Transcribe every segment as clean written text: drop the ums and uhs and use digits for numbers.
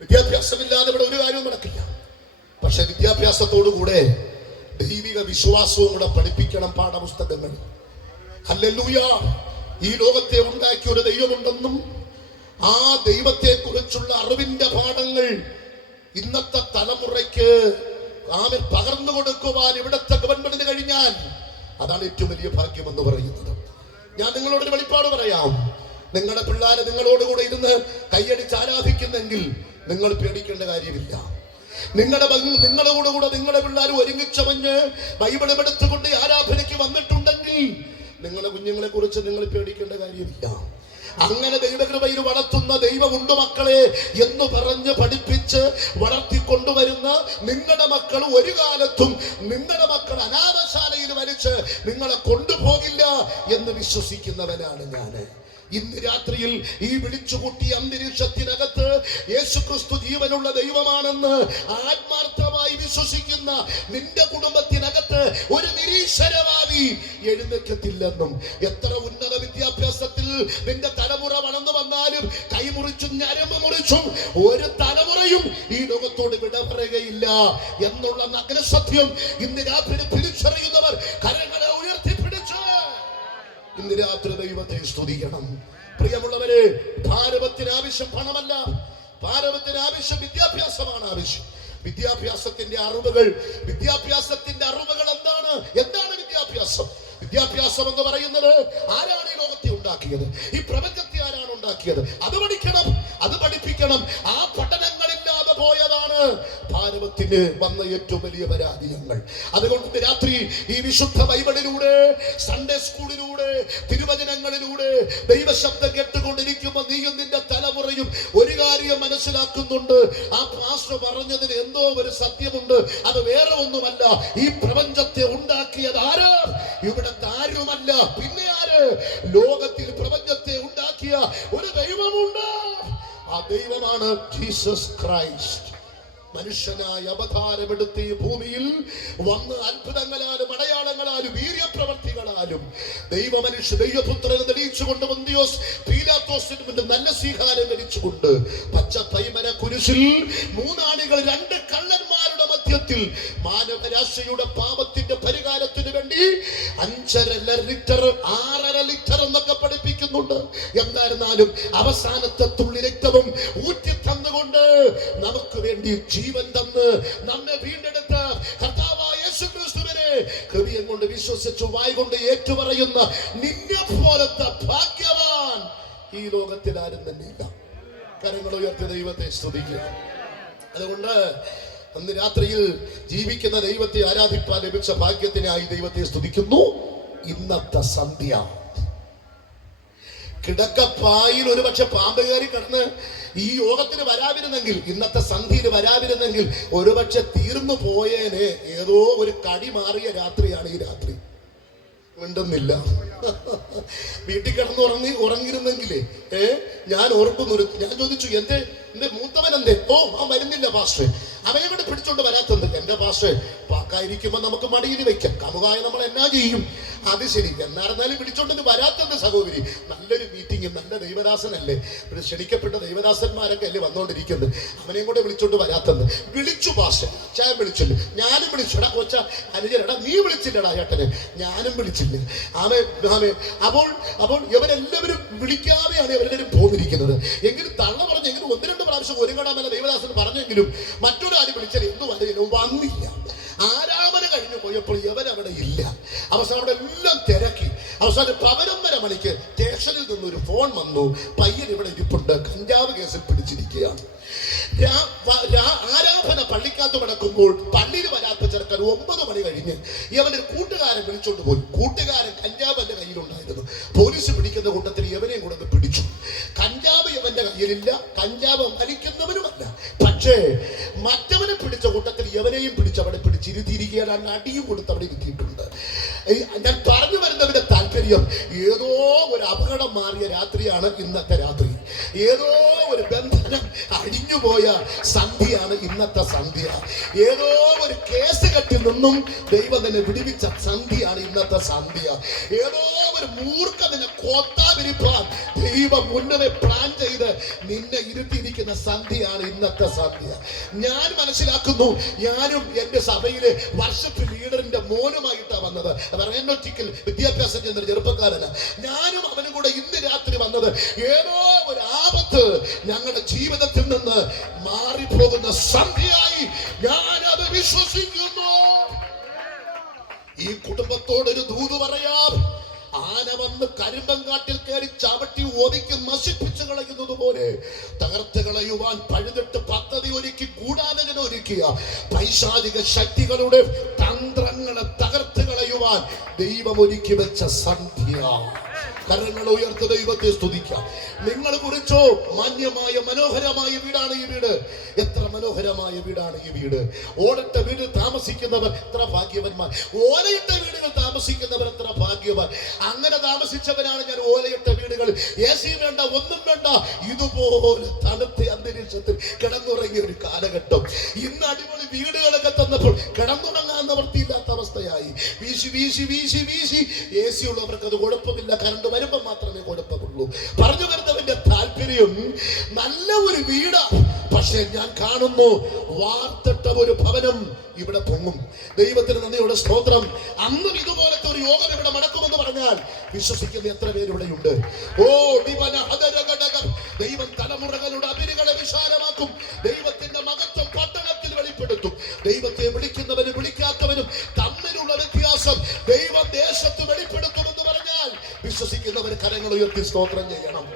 വിദ്യാഭ്യാസമില്ലാതെ ഇവിടെ ഒരു കാര്യവും നടക്കില്ല. പക്ഷെ വിദ്യാഭ്യാസത്തോടുകൂടെ ദൈവിക വിശ്വാസവും കൂടെ പഠിപ്പിക്കണം പാഠപുസ്തകങ്ങൾ. ഹല്ലേലൂയ. ഈ ലോകത്തെ ഉണ്ടാക്കിയ ഒരു ദൈവമുണ്ടെന്നും ആ ദൈവത്തെ കുറിച്ചുള്ള അറിവിന്റെ പാഠങ്ങൾ ഇന്നത്തെ തലമുറയ്ക്ക് പകർന്നു കൊടുക്കുവാൻ ഇവിടുത്തെ ഗവൺമെന്റിന് കഴിഞ്ഞാൽ അതാണ് ഏറ്റവും വലിയ ഭാഗ്യമെന്ന് പറയുന്നത്. ഞാൻ നിങ്ങളോടൊരു വെളിപ്പാട് പറയാം. നിങ്ങളുടെ പിള്ളേരെ നിങ്ങളോടുകൂടെ ഇരുന്ന് കൈയടിച്ച് ആരാധിക്കുന്നെങ്കിൽ നിങ്ങൾ പേടിക്കേണ്ട കാര്യമില്ല. നിങ്ങളുടെ കൂടെ നിങ്ങളുടെ പിള്ളേർ ഒരുങ്ങിച്ചമഞ്ഞ് ബൈബിൾ എടുത്തുകൊണ്ട് ആരാധനയ്ക്ക് വന്നിട്ടുണ്ടെങ്കിൽ നിങ്ങളുടെ കുഞ്ഞുങ്ങളെ കുറിച്ച് നിങ്ങൾ പേടിക്കേണ്ട കാര്യമില്ല. അങ്ങനെ ദൈവകൃപയിൽ വളർത്തുന്ന ദൈവമുണ്ട് മക്കളെ എന്ന് പറഞ്ഞ് പഠിപ്പിച്ച് വളർത്തിക്കൊണ്ടുവരുന്ന നിങ്ങളുടെ മക്കൾ ഒരു കാലത്തും നിങ്ങളുടെ മക്കൾ അനാഥശാലയിൽ വലിച്ച് നിങ്ങളെ കൊണ്ടുപോകില്ല എന്ന് വിശ്വസിക്കുന്നവനാണ് ഞാൻ. ഇന്ന് രാത്രിയിൽ ഈ വിളിച്ചുകൂട്ടിയ അന്തരീക്ഷത്തിനകത്ത് യേശുക്രിസ്തു ജീവനുള്ള ദൈവമാണെന്ന് ആത്മാർത്ഥമായി വിശ്വസിക്കുന്ന നിന്റെ കുടുംബത്തിനകത്ത് ഒരു നിരീശ്വരവാദി എഴുന്നേൽക്കത്തില്ലെന്നും എത്ര ഉന്നത വിദ്യാഭ്യാസത്തിൽ നിന്റെ തലമുറ വളർന്നു വന്നാലും കൈമുറിച്ചും ഞരമ്പ് മുറിച്ചും ഒരു തലമുറയും ഈ ലോകത്തോട് വിട പറയുകയില്ല എന്നുള്ള നഗ്നസത്യം ഇന്ന് രാത്രി തിരിച്ചറിയുന്നവർ കരങ്ങളെ ഉയർത്തിപ്പിടിച്ച് ഇന്ന് രാത്രി ദൈവത്തെ സ്തുതിക്കണം. പ്രിയമുള്ളവരെ, ഭാരതത്തിന് ആവശ്യം പണമല്ല, ഭാരതത്തിന് ആവശ്യം വിദ്യാഭ്യാസമാണ് ആവശ്യം. വിദ്യാഭ്യാസത്തിന്റെ അറിവുകൾ എന്താണ്? വിദ്യാഭ്യാസം? വിദ്യാഭ്യാസം എന്ന് പറയുന്നത് ആരാണ് ഈ ലോകത്തെ ഉണ്ടാക്കിയത്? ഈ പ്രപഞ്ചത്തെ ആരാണ് ഉണ്ടാക്കിയത്? അത് പഠിക്കണം, അത് പഠിപ്പിക്കണം. ആ പഠനങ്ങളില്ലാതെ പോയതാണ് ഭാരതത്തിന് വന്ന ഏറ്റവും വലിയ പരാജയങ്ങൾ. അതുകൊണ്ട് രാത്രി ഈ വിശുദ്ധ ബൈബിളിലൂടെ, സൺഡേ സ്കൂളിലൂടെ, തിരുവചനങ്ങളിലൂടെ ദൈവശബ്ദം കേട്ടുകൊണ്ടിരിക്കുമ്പോൾ നീയും നിന്റെ തലമുറയും ഒരു കാര്യം മനസ്സിലാക്കുന്നുണ്ട്. ആ പാസ്റ്റർ പറഞ്ഞതിൽ എന്തോ ഒരു സത്യമുണ്ട്. അത് വേറെ ഒന്നുമല്ല, ഈ പ്രപഞ്ചത്തെ ഉണ്ടാക്കിയത് ആര്? ഇവിടത്തെ ആരുമല്ല. പിന്നെ ആര്? ലോകത്തിൽ പ്രപഞ്ചത്തെ ഉണ്ടാക്കിയ ഒരു ദൈവമുണ്ട്. ആ ദൈവമാണ് ജീസസ് ക്രൈസ്റ്റ്. മനുഷ്യനായ അവതാരമെടുത്ത് ഈ ഭൂമിയിൽ വന്ന് അത്ഭുതങ്ങളാലും അടയാളങ്ങളാലും വീര്യപ്രവർത്തികളാലും ദൈവപുത്രനെ തെളിയിച്ചുകൊണ്ട് പൊന്തിയോസ് പീലാത്തോസിന് മുന്നിൽ നല്ല സ്വീകാരം ലഭിച്ചുകൊണ്ട് പച്ച പൈമര കുരിശിൽ മൂന്നാണികൾ രണ്ട് കള്ളന്മാരുടെ മധ്യത്തിൽ മാനവരാശിയുടെ പാപത്തിന്റെ പരിഹാരത്തിന് വേണ്ടി 5.5 ലിറ്റർ 6.5 ലിറ്റർ എന്നൊക്കെ പഠിപ്പിക്കുന്നുണ്ട്. എന്തായിരുന്നാലും അവസാനത്തെ തുള്ളി രക്തവും ഊറ്റി തന്നുകൊണ്ട് നമുക്ക് വേണ്ടി ജീവൻ തന്ന് നമ്മെ വീണ്ടെടുത്ത കർത്താവായ യേശുക്രിസ്തുവിനെ ഹൃദയം കൊണ്ട് വിശ്വസിച്ചു വായ് കൊണ്ട് ഏറ്റുപറയുന്ന നിന്നെ പോലത്തെ ഭാഗ്യവാൻ ഈ ലോകത്തിൽ ആരും തന്നെ ഇല്ല. കരങ്ങൾ ഉയർത്തി ദൈവത്തെ സ്തുതിക്കുക. അതുകൊണ്ട് അന്ന് രാത്രിയിൽ ജീവിക്കുന്ന ദൈവത്തെ ആരാധിപ്പാൻ ലഭിച്ച ഭാഗ്യത്തിനായി ദൈവത്തെ സ്തുതിക്കുന്നു. ഇന്നത്തെ സന്ധ്യ കിടക്കപ്പായിൽ ഒരു പക്ഷെ പാമ്പ് കയറി കിടന്ന് ഈ യോഗത്തിന് വരാതിരുന്നെങ്കിൽ, ഇന്നത്തെ സന്ധ്യയിൽ വരാതിരുന്നെങ്കിൽ ഒരുപക്ഷെ തീർന്നു പോയേനെ. ഏതോ ഒരു കടി മാറിയ രാത്രിയാണ് ഈ രാത്രി. മിണ്ടുന്നില്ല. വീട്ടിൽ കിടന്ന് ഉറങ്ങിയിരുന്നെങ്കിലേ ഞാൻ ഓർക്കുന്നു. ഞാൻ ചോദിച്ചു, എന്റെ മൂത്തവൻ എന്തേ? ആ വരുന്നില്ല പാസ്റ്റേ. അവനെ കൊണ്ട് പിടിച്ചോണ്ട് വരാത്തത്. എന്റെ പാസ്റ്റേ, പാക്കായിരിക്കുമ്പോ നമുക്ക് മടിയിൽ വെക്കാം, കമുകായ നമ്മൾ എന്നാ ചെയ്യും? അത് ശരി, എന്നായിരുന്നാലും പിടിച്ചോണ്ടെന്ന് വരാത്തത് സഹോദരി. നല്ലൊരു മീറ്റിംഗ്, നല്ല ദൈവദാസനല്ലേ, ക്ഷണിക്കപ്പെട്ട ദൈവദാസന്മാരൊക്കെ അല്ലേ വന്നോണ്ടിരിക്കുന്നത്. അവനെയും കൂടെ വിളിച്ചോണ്ട് വരാത്തത്. വിളിച്ചു പാസ്റ്റേ, ചായ വിളിച്ചില്ല, ഞാനും വിളിച്ചുടാ കൊച്ച അനുജനടാ, നീ വിളിച്ചില്ലടാ ചേട്ടനെ, ഞാനും വിളിച്ചില്ല. അപ്പോൾ ഇവരെല്ലാവരും വിളിക്കാതെയാണ് ഇവരെല്ലാവരും പോന്നിരിക്കുന്നത്. എങ്കിലും തള്ള പറഞ്ഞെങ്കിലും 1-2 പ്രാവശ്യം ഒരുങ്ങണമെന്ന ദൈവദാസൻ പറഞ്ഞെങ്കിലും മറ്റൊരാരും വിളിച്ചാൽ എന്തും അതിനും വന്നില്ല. ആരാധന കഴിഞ്ഞു പോയപ്പോൾ ഇവരവിടെ ഇല്ല. അവസാനം അവിടെ എല്ലാം തിരക്കി. അവസാനം 11:30 മണിക്ക് സ്റ്റേഷനിൽ നിന്നൊരു ഫോൺ വന്നു. പയ്യൻ ഇവിടെ ഇരിപ്പുണ്ട്, കഞ്ചാവ് കേസിൽ പിടിച്ചിരിക്കുകയാണ്. ആരാധന പള്ളിക്കകത്ത് നടക്കുമ്പോൾ പള്ളിയിൽ വരാത്ത ചെറുക്കൻ 9 മണി കഴിഞ്ഞ് ഇവന്റെ കൂട്ടുകാരൻ വിളിച്ചോണ്ട് പോയി. കൂട്ടുകാരൻ കഞ്ചാവ് എന്റെ കയ്യിലുണ്ടായിരുന്നു. പോലീസ് പിടിക്കുന്ന കൂട്ടത്തിൽ ഇവനെയും കൂടെ പിടിച്ചു. കഞ്ചാവ് ഇവന്റെ കയ്യിലില്ല, കഞ്ചാവ് വലിക്കുന്നവനുമല്ല. പക്ഷേ മറ്റവനെ പിടിച്ച കൂട്ടത്തിൽ ഇവനെയും പിടിച്ച് അവിടെ പിടിച്ചിരുത്തിയിരിക്കുകയാണ്. അടിയും കൊടുത്ത് അവിടെ ഇരുത്തിയിട്ടുണ്ട്. ഞാൻ പറഞ്ഞു വരുന്നവരുടെ താല്പര്യം, ഏതോ ഒരു അപകടം മാറിയ രാത്രിയാണ് ഇന്നത്തെ രാത്രി. ഏതോ ഒരു ബന്ധനം അഴിഞ്ഞുപോയ സന്ധ്യയാണ് ഇന്നത്തെ സന്ധ്യ. ഏതോ ഒരു കേസ് കെട്ടിൽ നിന്നും ദൈവം തന്നെ വിടുവിച്ച സന്ധ്യയാണ് ഇന്നത്തെ സന്ധ്യ. ഏതോ ഒരു മൂർഖ നിന്നെ കോത്താവിരിപ്പാൻ ദൈവം മുന്നമേ പ്ലാൻ ചെയ്ത് നിന്നെ ഇരുത്തിയിരിക്കുന്ന സന്ധ്യയാണ് ഇന്നത്തെ സന്ധ്യ. ഞാൻ മനസ്സിലാക്കുന്നു, ഞാനും എന്റെ സഭയിലെ വർഷപ്പ് ലീഡറിന്റെ മോനുമായിട്ടാണ് വന്നത്. റെനോറ്റിക്കൽ വിദ്യാഭ്യാസം ചെയ്യുന്ന ഒരു ചെറുപ്പക്കാരന്. ഞാനും അവനും കൂടെ ഇന്ന് രാത്രി വന്നത് ഏതോ ഒരു ആപത്ത് ഞങ്ങളുടെ ജീവിതത്തിൽ നിന്ന് മാറിപ്പോകുന്ന സന്ധ്യയായി ഞാനത് വിശ്വസിക്കുന്നു. ഈ കുടുംബത്തോടൊരു ദൂത് പറയാം. ആന വന്ന് കരിമ്പങ്കാട്ടിൽ കയറി ചവിട്ടി ഒതുക്കി നശിപ്പിച്ചു കളയുന്നത് പോലെ തകർത്ത് കളയുവാൻ പഴുതിട്ട് പദ്ധതി ഒരുക്കി ഗൂഢാലോചന ഒരുക്കിയ പൈശാചിക ശക്തികളുടെ തന്ത്രങ്ങളെ തകർത്ത് കളയുവാൻ ദൈവം ഒരുക്കി വെച്ച സന്ധ്യ. കരങ്ങൾ ഉയർത്തി ദൈവത്തെ സ്തുതിക്കാം. നിങ്ങൾ കുറിച്ചോ മാന്യമായ മനോഹരമായ വീടാണ് ഈ വീട്. എത്ര മനോഹരമായ വീടാണ് ഈ വീട്. ഓടിട്ട വീട്ടിൽ താമസിക്കുന്നവർ എത്ര ഭാഗ്യവന്മാർ. ഓലയിട്ട വീടുകൾ താമസിക്കുന്നവർ എത്ര ഭാഗ്യവാൻ. അങ്ങനെ താമസിച്ചവരാണ് ഞാൻ. ഓലയിട്ട വീടുകൾ, AC വേണ്ട, ഒന്നും വേണ്ട, ഇതുപോലെ തണുത്ത അന്തരീക്ഷത്തിൽ കിടന്നുറങ്ങിയ ഒരു കാലഘട്ടം. ഇന്ന് അടിപൊളി വീടുകളൊക്കെ തന്നപ്പോൾ കിടന്നുറങ്ങാൻ നിവൃത്തിയില്ലാത്ത അവസ്ഥയായി. വീശി വീശി വീശി വീശി AC ഉള്ളവർക്ക് അത് കുഴപ്പമില്ല, കറണ്ട് വരുമ്പോൾ മാത്രമേ കുഴപ്പമുള്ളൂ. പറഞ്ഞു വരുന്നവന്റെ താല്പര്യം നല്ല ഒരു വീടാ. പക്ഷെ ഞാൻ കാണുന്നു വാർത്തിട്ട ഒരു ഭവനം ഇവിടെ പൊങ്ങും. ദൈവത്തിന് നന്ദിയുടെ സ്തോത്രം. അന്നും ഇതുപോലത്തെ ഒരു യോഗം ഇവിടെ നടക്കുമെന്ന് പറഞ്ഞാൽ വിശ്വസിക്കുന്ന എത്ര പേര് ഇവിടെയുണ്ട്? ദൈവം തലമുറകളുടെ അതിരുകളെ വിശാലമാക്കും. ദൈവത്തിന്റെ മഹത്വം പട്ടണത്തിൽ വെളിപ്പെടുത്തും. ദൈവത്തെ വിളിക്കുന്നവനും വിളിക്കാത്തവനും തമ്മിലുള്ള വ്യത്യാസം ദൈവം ദേശത്ത് വെളിപ്പെടുത്തുമെന്ന് പറഞ്ഞാൽ വിശ്വസിക്കുന്നവർ കരങ്ങൾ ഉയർത്തി സ്തോത്രം ചെയ്യണം.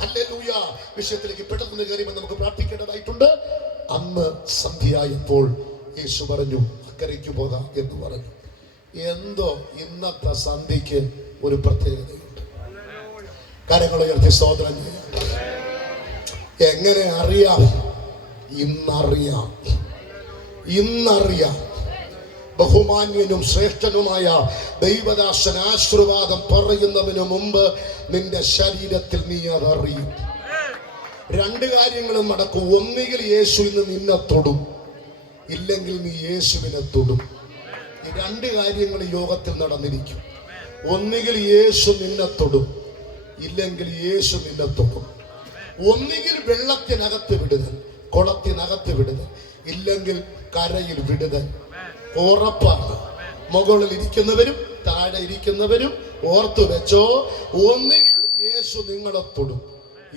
ഹല്ലേലൂയ. വിഷയത്തിലേക്ക് പെട്ടെന്ന് കയറിയുമ്പോൾ നമുക്ക് പ്രാർത്ഥിക്കേണ്ടതായിട്ടുണ്ട്. അന്ന് സന്ധ്യയായപ്പോൾ യേശു പറഞ്ഞു അക്കരയ്ക്ക് പോകാം എന്ന് പറഞ്ഞു. എന്തോ ഇന്നത്തെ സന്ധ്യയ്ക്ക് ഒരു പ്രത്യേകതയുണ്ട്. കരങ്ങൾ ഉയർത്തി സ്തോത്രം ചെയ്യാം. എങ്ങനെ അറിയാം? ഇന്നറിയാം. ഇന്നറിയാം. ബഹുമാന്യനും ശ്രേഷ്ഠനുമായ ദൈവദാസൻ ആശീർവാദം പറയുന്നതിന് മുമ്പ് നിന്റെ ശരീരത്തിൽ നീ അതറിയും. രണ്ട് കാര്യങ്ങളും നടക്കും. ഒന്നുകിൽ യേശു ഇന്ന് നിന്നെ തൊടും, ഇല്ലെങ്കിൽ നീ യേശുവിനെ തൊടും. ഈ രണ്ട് കാര്യങ്ങൾ യോഗത്തിൽ നടന്നിരിക്കും. ഒന്നുകിൽ യേശു നിന്നെ തൊടും, ഇല്ലെങ്കിൽ യേശു നിന്നെ തൊടും. ഒന്നുകിൽ വെള്ളത്തിനകത്ത് വിടുതൽ, കുളത്തിനകത്ത് വിടുതൽ, ഇല്ലെങ്കിൽ കരയിൽ വിടുതൽ. ഉറപ്പാണ്. മുകളിൽ ഇരിക്കുന്നവരും താഴെ ഇരിക്കുന്നവരും ഓർത്തു വെച്ചോ, ഒന്നുകിൽ യേശു നിങ്ങളെ തൊടും,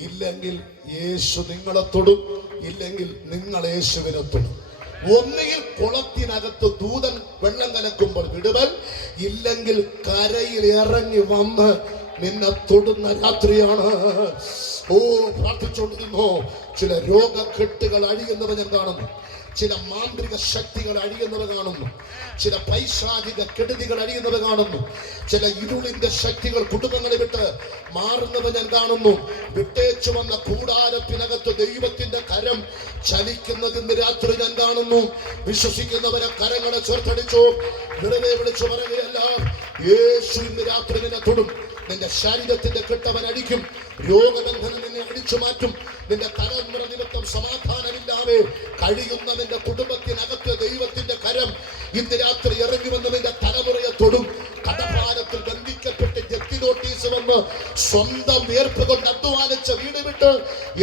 ഇല്ലെങ്കിൽ യേശു നിങ്ങളെ തൊടും, ഇല്ലെങ്കിൽ നിങ്ങൾ യേശുവിനെ തൊടും. ഒന്നുകിൽ കുളത്തിനകത്ത് ദൂതൻ വെള്ളം കലക്കുമ്പോൾ വിടുവൽ, ഇല്ലെങ്കിൽ കരയിൽ ഇറങ്ങി വന്ന് നിന്നെ തൊടുന്ന രാത്രിയാണ്. ഓ, പ്രാർത്ഥിച്ചുകൊണ്ടിരുന്നോ. ചില രോഗക്കെട്ടുകൾ അഴിയുന്നവ ഞാൻ കാണുന്നു. ചില മാന്ത്രിക ശക്തികൾ അഴിയുന്നവ കാണുന്നു. ചില പൈശാചിക കെടുതികൾ അഴിയുന്നവ കാണുന്നു. ചില ഇരുളിന്റെ ശക്തികൾ കുടുംബങ്ങളെ വിട്ട് മാറുന്നവ ഞാൻ കാണുന്നു. വിട്ടേച്ചു വന്ന കൂടാരത്തിനകത്ത് ദൈവത്തിന്റെ കരം ചലിക്കുന്നതിന് രാത്രി ഞാൻ കാണുന്നു. വിശ്വസിക്കുന്നവരെ കരങ്ങളെ ചേർത്തടിച്ചു വെറുതെ വിളിച്ചു പറയുകയല്ല, യേശു ഇന്ന് രാത്രി നിന്നെ തൊടും. നിന്റെ ശരീരത്തിന്റെ കെട്ടവൻ അടിക്കും. രോഗബന്ധനം നിന്നെ അടിച്ചു മാറ്റും. നിന്റെ തലമുറ നിമിത്തം സമാധാനമില്ലാതെ കഴിയുന്ന നിന്റെ കുടുംബത്തിനകത്ത് ദൈവത്തിന്റെ കരം ഇന്ന് രാത്രി ഇറങ്ങി വന്ന് നിന്റെ തലമുറയെ തൊടും. കടഭാരത്തിൽ ബന്ധിക്കപ്പെട്ട് ജപ്തി നോട്ടീസ് വന്ന് സ്വന്തം വേർപ്പ് കൊണ്ട് അധ്വാനിച്ച വീട് വിട്ട്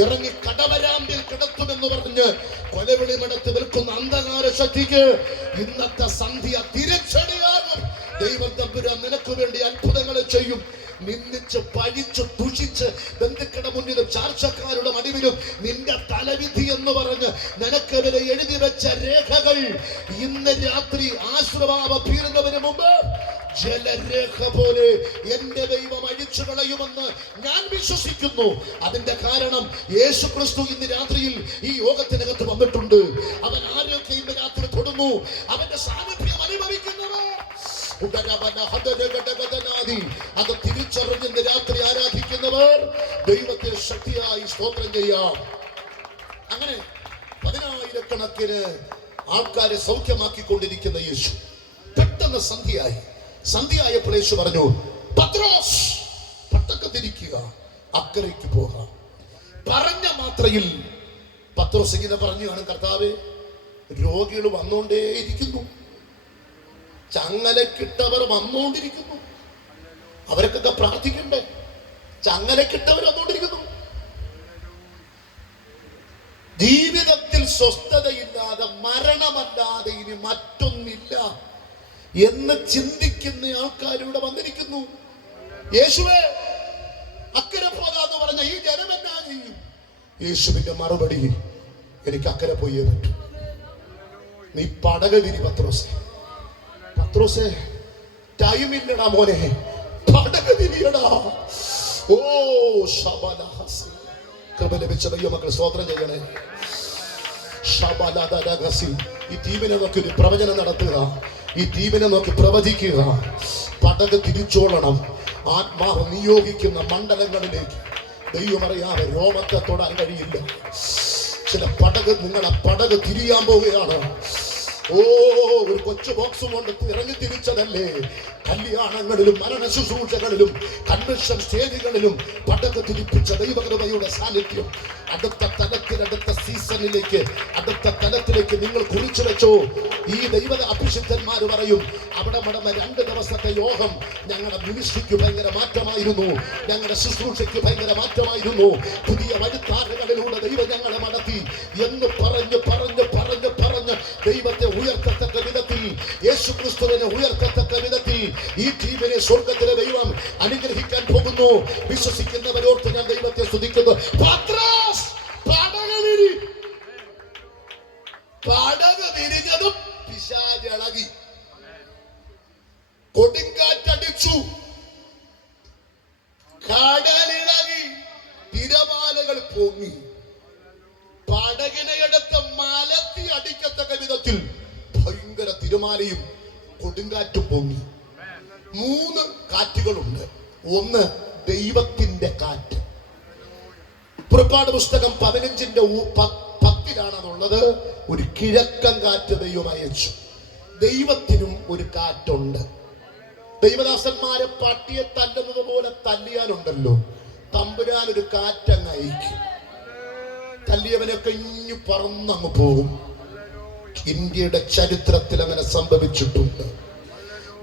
ഇറങ്ങി കടവരാമ്പിൽ കിടത്തുമെന്ന് പറഞ്ഞ് കൊലവിളിമെടുത്ത് നിൽക്കുന്ന അന്ധകാര ശക്തിക്ക് ഇന്നത്തെ സന്ധ്യ തിരിച്ചടിയാകും. ദൈവം തമ്പുരാൻ നിനക്ക് വേണ്ടി അത്ഭുതങ്ങളെ ചെയ്യും. നിന്ദിച്ച് പഴിച്ച് ദുഷിച്ച് ബന്ധുക്കളുടെ മുന്നിലും ചാർച്ചക്കാരുടെ മടിവിലും നിന്റെ തലവിധി എന്ന് പറഞ്ഞ് നിനക്കെതിരെ എഴുതി വെച്ച രേഖകൾ ഇന്ന് രാത്രി ആശീർവാദം തീരുന്നതിന് മുമ്പ് ജലരേഖ പോലെ എന്റെ ദൈവം അഴിച്ചു കളയുമെന്ന് ഞാൻ വിശ്വസിക്കുന്നു. അതിന്റെ കാരണം യേശു ക്രിസ്തു ഇന്ന് രാത്രിയിൽ ഈ യോഗത്തിനകത്ത് വന്നിട്ടുണ്ട്. അവൻ ആരൊക്കെ ഇന്ന് രാത്രി തൊടുന്നു, അവന്റെ സാന്നിധ്യം അനുഭവിക്കുന്നവർ അത് തിരിച്ചറിഞ്ഞ് രാത്രി ആരാധിക്കുന്നവർ ദൈവത്തെ ശക്തിയായി സ്തോത്രം ചെയ്യാം. അങ്ങനെ 10,000-കണക്കിന് ആൾക്കാരെ സൗഖ്യമാക്കിക്കൊണ്ടിരിക്കുന്ന യേശു പെട്ടെന്ന് സന്ധ്യയായപ്പോൾ യേശു പറഞ്ഞു, പത്രോസ് പട്ടക്കത്തിരിക്കുക, അക്കരയ്ക്ക് പോകാം. പറഞ്ഞ മാത്രയിൽ പത്രോസ് ഇങ്ങനെ പറഞ്ഞു, കർത്താവേ, രോഗികൾ വന്നുകൊണ്ടേയിരിക്കുന്നു, ചങ്ങലക്കിട്ടവർ വന്നുകൊണ്ടിരിക്കുന്നു, അവർക്കൊക്കെ പ്രാർത്ഥിക്കണ്ടേ? ചങ്ങലക്കിട്ടവർ വന്നുകൊണ്ടിരിക്കുന്നു. ജീവിതത്തിൽ സ്വസ്ഥതയില്ലാതെ, മരണമല്ലാതെ ഇനി മറ്റൊന്നില്ല എന്ന് ചിന്തിക്കുന്ന ആൾക്കാരിവിടെ വന്നിരിക്കുന്നു. യേശുവേ അക്കരെ പോകാന്ന് പറഞ്ഞ ഈ ജനം എന്നാ ചെയ്യും? യേശുവിന്റെ മറുപടി, എനിക്ക് അക്കരെ പോയേ പറ്റൂ. നീ പടക വിരി പത്രോസേ. പത്രോസേ, ടൈമില്ലടാ മോനെ, പടക വിരിയടാ. ഓ ശബലഹസി. കൃപ ലഭിച്ച ദൈവമക്കൾ സ്തോത്രം ചെയ്യണേ. ശബലദരഹസി. ഈ ടീമിനെ നോക്കി ഒരു പ്രവചനം നടത്തുക. ഈ ടീമിനെ നോക്കി പ്രവചിക്കുക. പടക തിരിച്ചോളണം. ആത്മാവ് നിയോഗിക്കുന്ന മണ്ഡലങ്ങളിലേക്ക് ദൈവമറിയാതെ രോമത്തെ തൊടാൻ കഴിയില്ല. ചില പടക്, നിങ്ങളെ പടക് തിരിയാൻ പോവുകയാണ്. ഓ, ഒരു കൊച്ചു ബോക്സ് കൊണ്ട് ഇറങ്ങി തിരിച്ചതല്ലേ. കല്യാണങ്ങളിലും മരണ ശുശ്രൂഷകളിലും കൺവെൻഷൻ സ്റ്റേജുകളിലും പടക് തിരിപ്പിച്ച ദൈവകൃപയുടെ സാന്നിധ്യം അടുത്ത തലത്തിൽ, അടുത്ത സീസണിലേക്ക്, അടുത്ത തലത്തിലേക്ക് നിങ്ങൾ കുറിച്ചു വെച്ചോ. ഈ ദൈവ അഭിഷിക്തന്മാർ പറയും, അവിടെ മടമ 2 ദിവസത്തെ യോഗം ഞങ്ങളുടെ മിനിസ്ട്രിക്ക് ഭയങ്കര മാറ്റമായിരുന്നു, ഞങ്ങളുടെ ശുശ്രൂഷയ്ക്ക് ഭയങ്കര മാറ്റമായിരുന്നു, പുതിയ വഴിത്താറുകളിലൂടെ ദൈവം ഞങ്ങളെ നടത്തി എന്ന് പറഞ്ഞ് പറഞ്ഞ് പറഞ്ഞ് പറഞ്ഞ് ദൈവത്തെ ഉയർത്തത്തക്ക വിധത്തിൽ, യേശുക്രിസ്തുവിനെ ഉയർത്തത്തക്ക വിധത്തിൽ ഈ ടീമിനെ സ്വർഗ്ഗത്തിലെ ദൈവം അനുഗ്രഹിക്കാൻ പോകുന്നു. വിശ്വസിക്കുന്നവരോർത്ത് ഞാൻ ദൈവത്തെ സ്തുതിക്കുന്നു. പടക വിരിഞ്ഞതും പിശാച് ഇളകി, കൊടുങ്കാറ്റടിച്ചു, കടലിളകി, തിരമാലകൾ പൊങ്ങി, പടകിനെ എടുത്ത് മലത്തി അടിക്കത്തക്ക വിധത്തിൽ ഭയങ്കര തിരമാലയും കൊടുങ്കാറ്റും പൊങ്ങി. 3 കാറ്റുകളുണ്ട്. ഒന്ന് ദൈവത്തിന്റെ കാറ്റ്. പുറപ്പാട് പുസ്തകം 15:10 അതുള്ളത്. ഒരു കിഴക്കൻ കാറ്റ് ദൈവം അയച്ചു. ദൈവത്തിനും ഒരു കാറ്റുണ്ട്. ദൈവദാസന്മാരെ പട്ടിയെ തല്ലുന്നത് പോലെ തല്ലിയാലുണ്ടല്ലോ, തമ്പുരാൻ ഒരു കാറ്റങ്ങ് അയക്കും. തല്ലിയവനൊക്കെ ഇഞ്ഞു പറന്നങ്ങ് പോകും. ഇന്ത്യയുടെ ചരിത്രത്തിൽ അങ്ങനെ സംഭവിച്ചിട്ടുണ്ട്.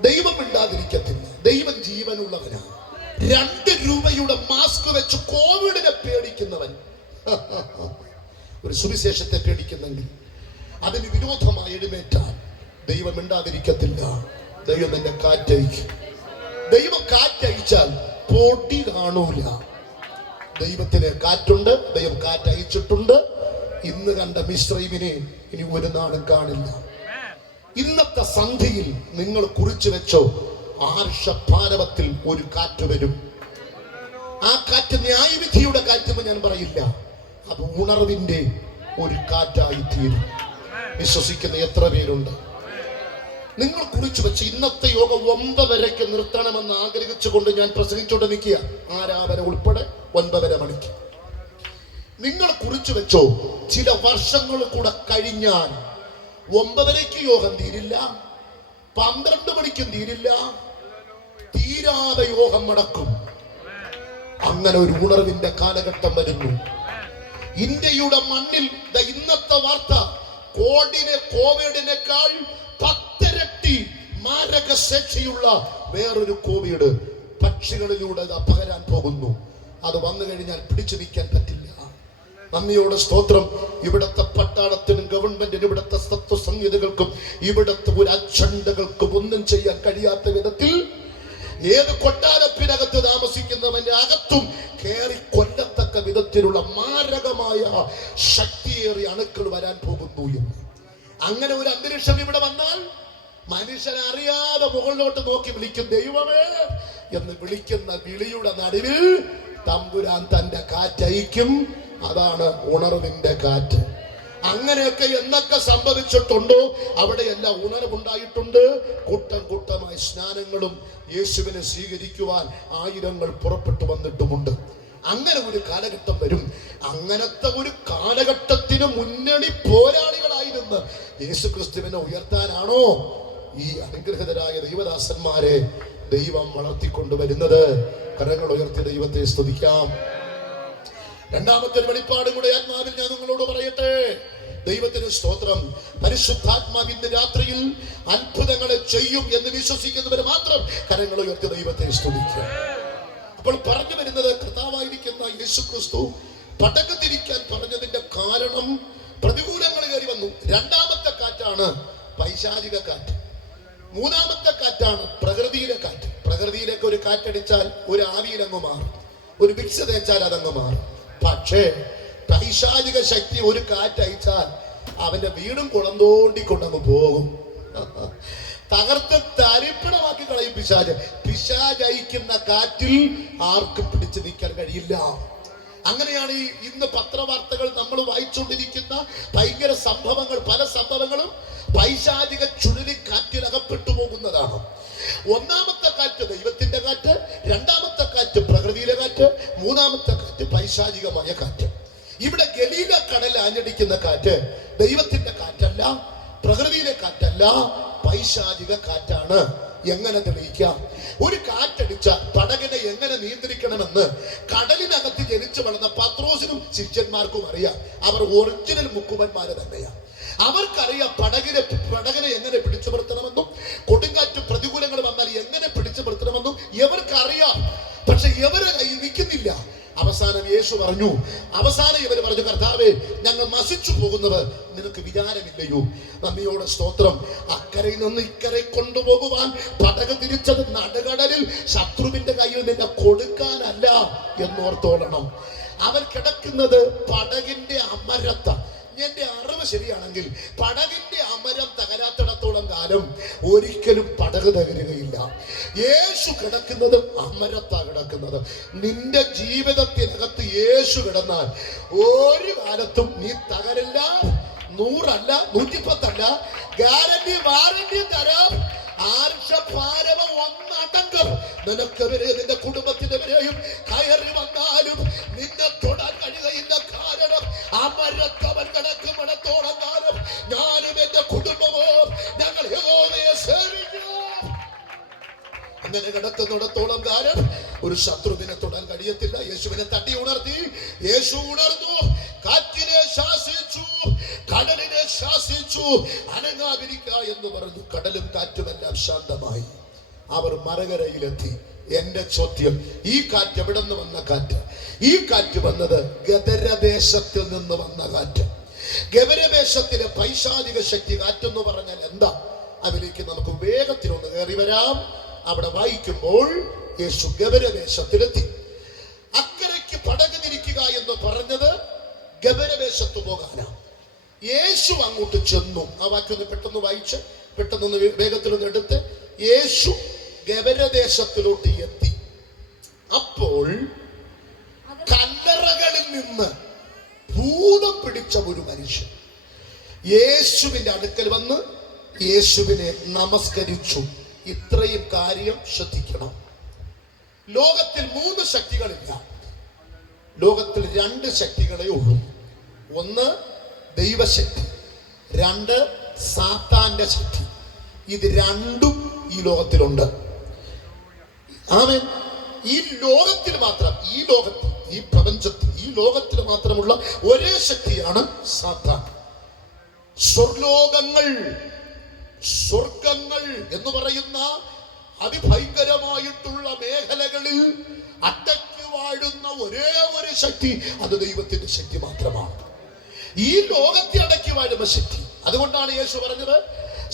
ദൈവം മിണ്ടാതിരിക്കത്തില്ല. ദൈവം ജീവനുള്ളവനാണ്. 2 രൂപയുടെ മാസ്ക് വെച്ച് കോവിഡിനെ പേടിക്കുന്നവൻ ഒരു സുവിശേഷത്തെ പേടിക്കുന്നെങ്കിൽ അതിന് വിരോധമായി എഴുന്നേറ്റാൽ ദൈവം മിണ്ടാതിരിക്കത്തില്ല. ദൈവം എന്നെ കാറ്റയക്കും. ദൈവം കാറ്റയച്ചാൽ പൊടി കാണൂല. ദൈവത്തിന് കാറ്റുണ്ട്. ദൈവം കാറ്റയച്ചിട്ടുണ്ട്. ഇന്ന് കണ്ട മിസ്രൈമിനെ ഇനി ഒരു നാളും കാണില്ല. ഇന്നത്തെ സന്ധിയിൽ നിങ്ങൾ കുറിച്ചു വെച്ചോ, ആർഷഭാരവത്തിൽ ഒരു കാറ്റ് വരും. ആ കാറ്റ് ന്യായവിധിയുടെ കാറ്റെന്ന് ഞാൻ പറയില്ല, അത് ഉണർവിന്റെ ഒരു കാറ്റായി തീരും. വിശ്വസിക്കുന്ന എത്ര പേരുണ്ട്? നിങ്ങൾ കുറിച്ചു വെച്ച് ഇന്നത്തെ യോഗം 9:30 നിർത്തണമെന്ന് ആഗ്രഹിച്ചുകൊണ്ട് ഞാൻ പ്രസംഗിച്ചോണ്ട് നിൽക്കുക. ആരാധന ഉൾപ്പെടെ 9:30 മണിക്ക്. നിങ്ങൾ കുറിച്ചു വെച്ചോ, ചില വർഷങ്ങൾ കൂടെ കഴിഞ്ഞാൽ 9:30 യോഗം തീരില്ല, 12 മണിക്കും തീരില്ല, തീരാതെ യോഗം നടക്കും. അങ്ങനെ ഒരു ഉണർവിന്റെ കാലഘട്ടം വരുന്നു. ഇന്ത്യയുടെ മണ്ണിൽ ഇന്നത്തെ വാർത്ത, കോവിഡിനേക്കാൾ 10 ഇരട്ടി മാരക ശേഷിയുള്ള വേറൊരു കോവിഡ് പക്ഷികളിലൂടെ പകരാൻ പോകുന്നു. അത് വന്നു കഴിഞ്ഞാൽ പിടിച്ചു നിൽക്കാൻ പറ്റില്ല. നന്ദിയോടെ സ്തോത്രം. ഇവിടത്തെ പട്ടാളത്തിനും ഗവൺമെന്റിനും ഇവിടത്തെ തത്വസംഹിതകൾക്കും ഇവിടത്തെ ഒരു അജണ്ടകൾക്കും ഒന്നും ചെയ്യാൻ കഴിയാത്ത വിധത്തിൽ ഏത് കൊട്ടാരത്തിനകത്ത് താമസിക്കുന്നവന്റെ അകത്തും കയറി കൊല്ലത്തക്ക വിധത്തിലുള്ള മാരകമായ ശക്തിയേറിയ അണുക്കൾ വരാൻ പോകുന്നു എന്ന്. അങ്ങനെ ഒരു അന്തരീക്ഷം ഇവിടെ വന്നാൽ മനുഷ്യനെ അറിയാതെ മുകളിലോട്ട് നോക്കി വിളിക്കും, ദൈവമേ എന്ന് വിളിക്കുന്ന വിളിയുടെ നടുവിൽ തമ്പുരാൻ തന്റെ കാറ്റയക്കും. അതാണ് ഉണർവിന്റെ കാറ്റ്. അങ്ങനെയൊക്കെ എന്നൊക്കെ സംഭവിച്ചിട്ടുണ്ടോ അവിടെയെല്ലാം ഉണർവുണ്ടായിട്ടുണ്ട്. കൂട്ടം കൂട്ടമായി സ്നാനങ്ങളും യേശുവിനെ സ്വീകരിക്കുവാൻ ആയിരങ്ങൾ പുറപ്പെട്ടു വന്നിട്ടുമുണ്ട്. അങ്ങനെ ഒരു കാലഘട്ടം വരും. അങ്ങനത്തെ ഒരു കാലഘട്ടത്തിന് മുന്നണി പോരാളികളായിരുന്ന് യേശുക്രിസ്തുവിനെ ഉയർത്താനാണോ ഈ അനുഗ്രഹിതരായ ദൈവദാസന്മാരെ ദൈവം വളർത്തിക്കൊണ്ടുവരുന്നത്? കരങ്ങൾ ഉയർത്തി ദൈവത്തെ സ്തുതിക്കാം. രണ്ടാമത്തെ വെളിപ്പാടും കൂടെ ആത്മാവിൽ ഞാൻ നിങ്ങളോട് പറയട്ടെ. ദൈവത്തിന് സ്തോത്രം. പരിശുദ്ധാത്മാവ് ഇന്ന് രാത്രിയിൽ അത്ഭുതങ്ങളെ ചെയ്യും എന്ന് വിശ്വസിക്കുന്നവർ മാത്രം കരങ്ങൾ ഉയർത്തി ദൈവത്തെ സ്തുതിക്കുക. അപ്പോൾ പറഞ്ഞു വരുന്നത്, കർത്താവായിരിക്കുന്ന യേശു ക്രിസ്തു പടകത്തിരിക്കാൻ പറഞ്ഞതിന്റെ കാരണം പ്രതികൂലങ്ങൾ കയറി വന്നു. രണ്ടാമത്തെ കാറ്റാണ് പൈശാചിക കാറ്റ്. മൂന്നാമത്തെ കാറ്റാണ് പ്രകൃതിയിലെ കാറ്റ്. പ്രകൃതിയിലേക്ക് ഒരു കാറ്റടിച്ചാൽ ഒരു ആവിയിലങ്ങ് മാറും, ഒരു വിക്സ് തേച്ചാൽ അതങ്ങ് മാറും. പക്ഷേ പൈശാചിക ശക്തി ഒരു കാറ്റയച്ചാൽ അവന്റെ വീടും കുളം തോണ്ടിക്കൊണ്ടങ്ങ് പോകും, തകർത്ത് തരിപ്പണമാക്കി കളയും പിശാച്. പിശാചയിക്കുന്ന കാറ്റിൽ ആർക്കും പിടിച്ചു നിൽക്കാൻ കഴിയില്ല. അങ്ങനെയാണ് ഇന്ന് പത്രവാർത്തകൾ നമ്മൾ വായിച്ചുകൊണ്ടിരിക്കുന്ന ഭയങ്കര സംഭവങ്ങൾ. പല സംഭവങ്ങളും പൈശാചിക ചുഴലിക്കാറ്റിൽ അകപ്പെട്ടു പോകുന്നതാണ്. ഒന്നാമത്തെ കാറ്റ് ദൈവത്തിന്റെ കാറ്റ്, രണ്ടാമത്തെ കാറ്റ് പ്രകൃതിയിലെ കാറ്റ്, മൂന്നാമത്തെ കാറ്റ് പൈശാചികമായ കാറ്റ്. ഇവിടെ ഗലീല കടൽ ആഞ്ഞടിക്കുന്ന കാറ്റ് ദൈവത്തിന്റെ കാറ്റല്ല, പ്രകൃതിയിലെ കാറ്റല്ല, പൈശാചിക കാറ്റാണ്. എങ്ങനെ തെളിയിക്കാം? ഒരു കാറ്റടിച്ച പടകിനെ എങ്ങനെ നിയന്ത്രിക്കണമെന്ന് കടലിനകത്ത് ജനിച്ചു വളർന്ന പത്രോസിനും ശിഷ്യന്മാർക്കും അറിയാം. അവർ ഒറിജിനൽ മുക്കുവന്മാര് തന്നെയാണ്. അവർക്കറിയാം പടകിനെ എങ്ങനെ പിടിച്ചു നിർത്തണമെന്നും കൊടുങ്കാറ്റ് പ്രതികൂലങ്ങൾ വന്നാൽ എങ്ങനെ പിടിച്ചു നിർത്തണമെന്നും ഇവർക്കറിയാം. പക്ഷെ ഇവരെ കയ്യിൽ നിൽക്കുന്നില്ല. അവസാനം യേശു പറഞ്ഞു, ഇവര് പറഞ്ഞു, കർത്താവേ, ഞങ്ങൾ നശിച്ചു പോകുന്നവർ നിനക്ക് വിചാരമില്ലയോ? നന്ദിയോടെ സ്തോത്രം. അക്കരയിൽ നിന്ന് ഇക്കരെ കൊണ്ടുപോകുവാൻ പടക് തിരിച്ചത് നടുകടലിൽ ശത്രുവിന്റെ കയ്യിൽ നിന്നെ കൊടുക്കാനല്ല എന്നോർത്തോളണം. അവൻ കിടക്കുന്നത് പടകിന്റെ അമരത്ത. എന്റെ അറിവ് ശരിയാണെങ്കിൽ പടകിന്റെ അമരം തകരാത്തിടത്തോളം കാലം ഒരിക്കലും പടക് തകരുകയില്ല. യേശു കിടക്കുന്നത് അമരത്താ കിടക്കുന്നത്. നിന്റെ ജീവിതത്തിനകത്ത് യേശു കിടന്നാൽ ഒരു കാലത്തും നീ തകരില്ല. 100 അല്ല, 110 അല്ല, ഗ്യാരണ്ടി വാറണ്ടി തരാം. ആർഷഭാരവം ഒന്നടങ്കം നിനക്കെതിരെ നിന്റെ കുടുംബത്തിനെതിരെയും കയറി വന്നാലും നിന്നെ തൊടാൻ കഴിയുകയില്ല. കാരണം അമരത്തവൻ കിടക്കുമിടത്തോളം കാലം ഞാനും എന്റെ കുടുംബവും ഞങ്ങൾ യഹോവയെ സേവിക്കും. അങ്ങനെ കിടക്കുന്നിടത്തോളം കാലം ഒരു ശത്രുവിനെ തൊടാൻ കഴിയത്തില്ല. യേശുവിനെ തട്ടി ഉണർത്തി. യേശു ഉണർന്നു, കാറ്റിനെ ശാസിച്ചു, കടലിനെ ശാസിച്ചു, അനങ്ങാതിരിക്ക എന്ന് പറഞ്ഞു. കടലും കാറ്റുമെല്ലാം ശാന്തമായി. അവർ മറുകരയിലെത്തി. എന്റെ ചോദ്യം, ഈ കാറ്റ് എവിടെ നിന്ന് വന്ന കാറ്റ്? ഈ കാറ്റ് വന്നത് ഗദരദേശത്തിൽ നിന്ന് വന്ന കാറ്റ്. ഗദരദേശത്തിലെ പൈശാചിക ശക്തി കാറ്റെന്ന് പറഞ്ഞാൽ എന്താ? അതിലേക്ക് നമുക്ക് വേഗത്തിലൊന്ന് കയറി വരാം. അവിടെ വായിക്കുമ്പോൾ യേശു ഗദരദേശത്തിലെത്തി. അക്കരയ്ക്ക് പടക് തിരിക്കുക എന്ന് പറഞ്ഞത് ഗദരദേശത്ത് പോകാനാണ്. യേശു അങ്ങോട്ട് ചെന്നു. ആ വാക്യൊന്ന് പെട്ടെന്ന് വായിച്ച് പെട്ടെന്നൊന്ന് വേഗത്തിലൊന്ന് എടുത്ത്. യേശു ഗദരദേശത്തിലോട്ട് എത്തി. അപ്പോൾ കല്ലറകളിൽ നിന്ന് ഭൂതം പിടിച്ച ഒരു മനുഷ്യൻ യേശുവിന്റെ അടുക്കൽ വന്ന് യേശുവിനെ നമസ്കരിച്ചു. ഇത്രയും കാര്യം ശ്രദ്ധിക്കണം. ലോകത്തിൽ 3 ശക്തികളില്ല. ലോകത്തിൽ 2 ശക്തികളെ ഉള്ളൂ. ഒന്ന് ദൈവശക്തി, 2 സാത്താന്റെ ശക്തി. ഇത് രണ്ടും ഈ ലോകത്തിലുണ്ട്. ആമേൻ. ഈ ലോകത്തിൽ മാത്രം, ഈ പ്രപഞ്ചത്തിൽ, ഈ ലോകത്തിൽ മാത്രമുള്ള ഒരേ ശക്തിയാണ് സാത്താൻ. സ്വർഗങ്ങൾ എന്ന് പറയുന്ന അതിഭയങ്കരമായിട്ടുള്ള മേഖലകളിൽ അടക്കി വാഴുന്ന ഒരേ ഒരു ശക്തി അത് ദൈവത്തിന്റെ ശക്തി മാത്രമാണ്. ഈ ലോകത്തെ അടക്കി വാഴുന്ന ശക്തി. അതുകൊണ്ടാണ് യേശു പറഞ്ഞത്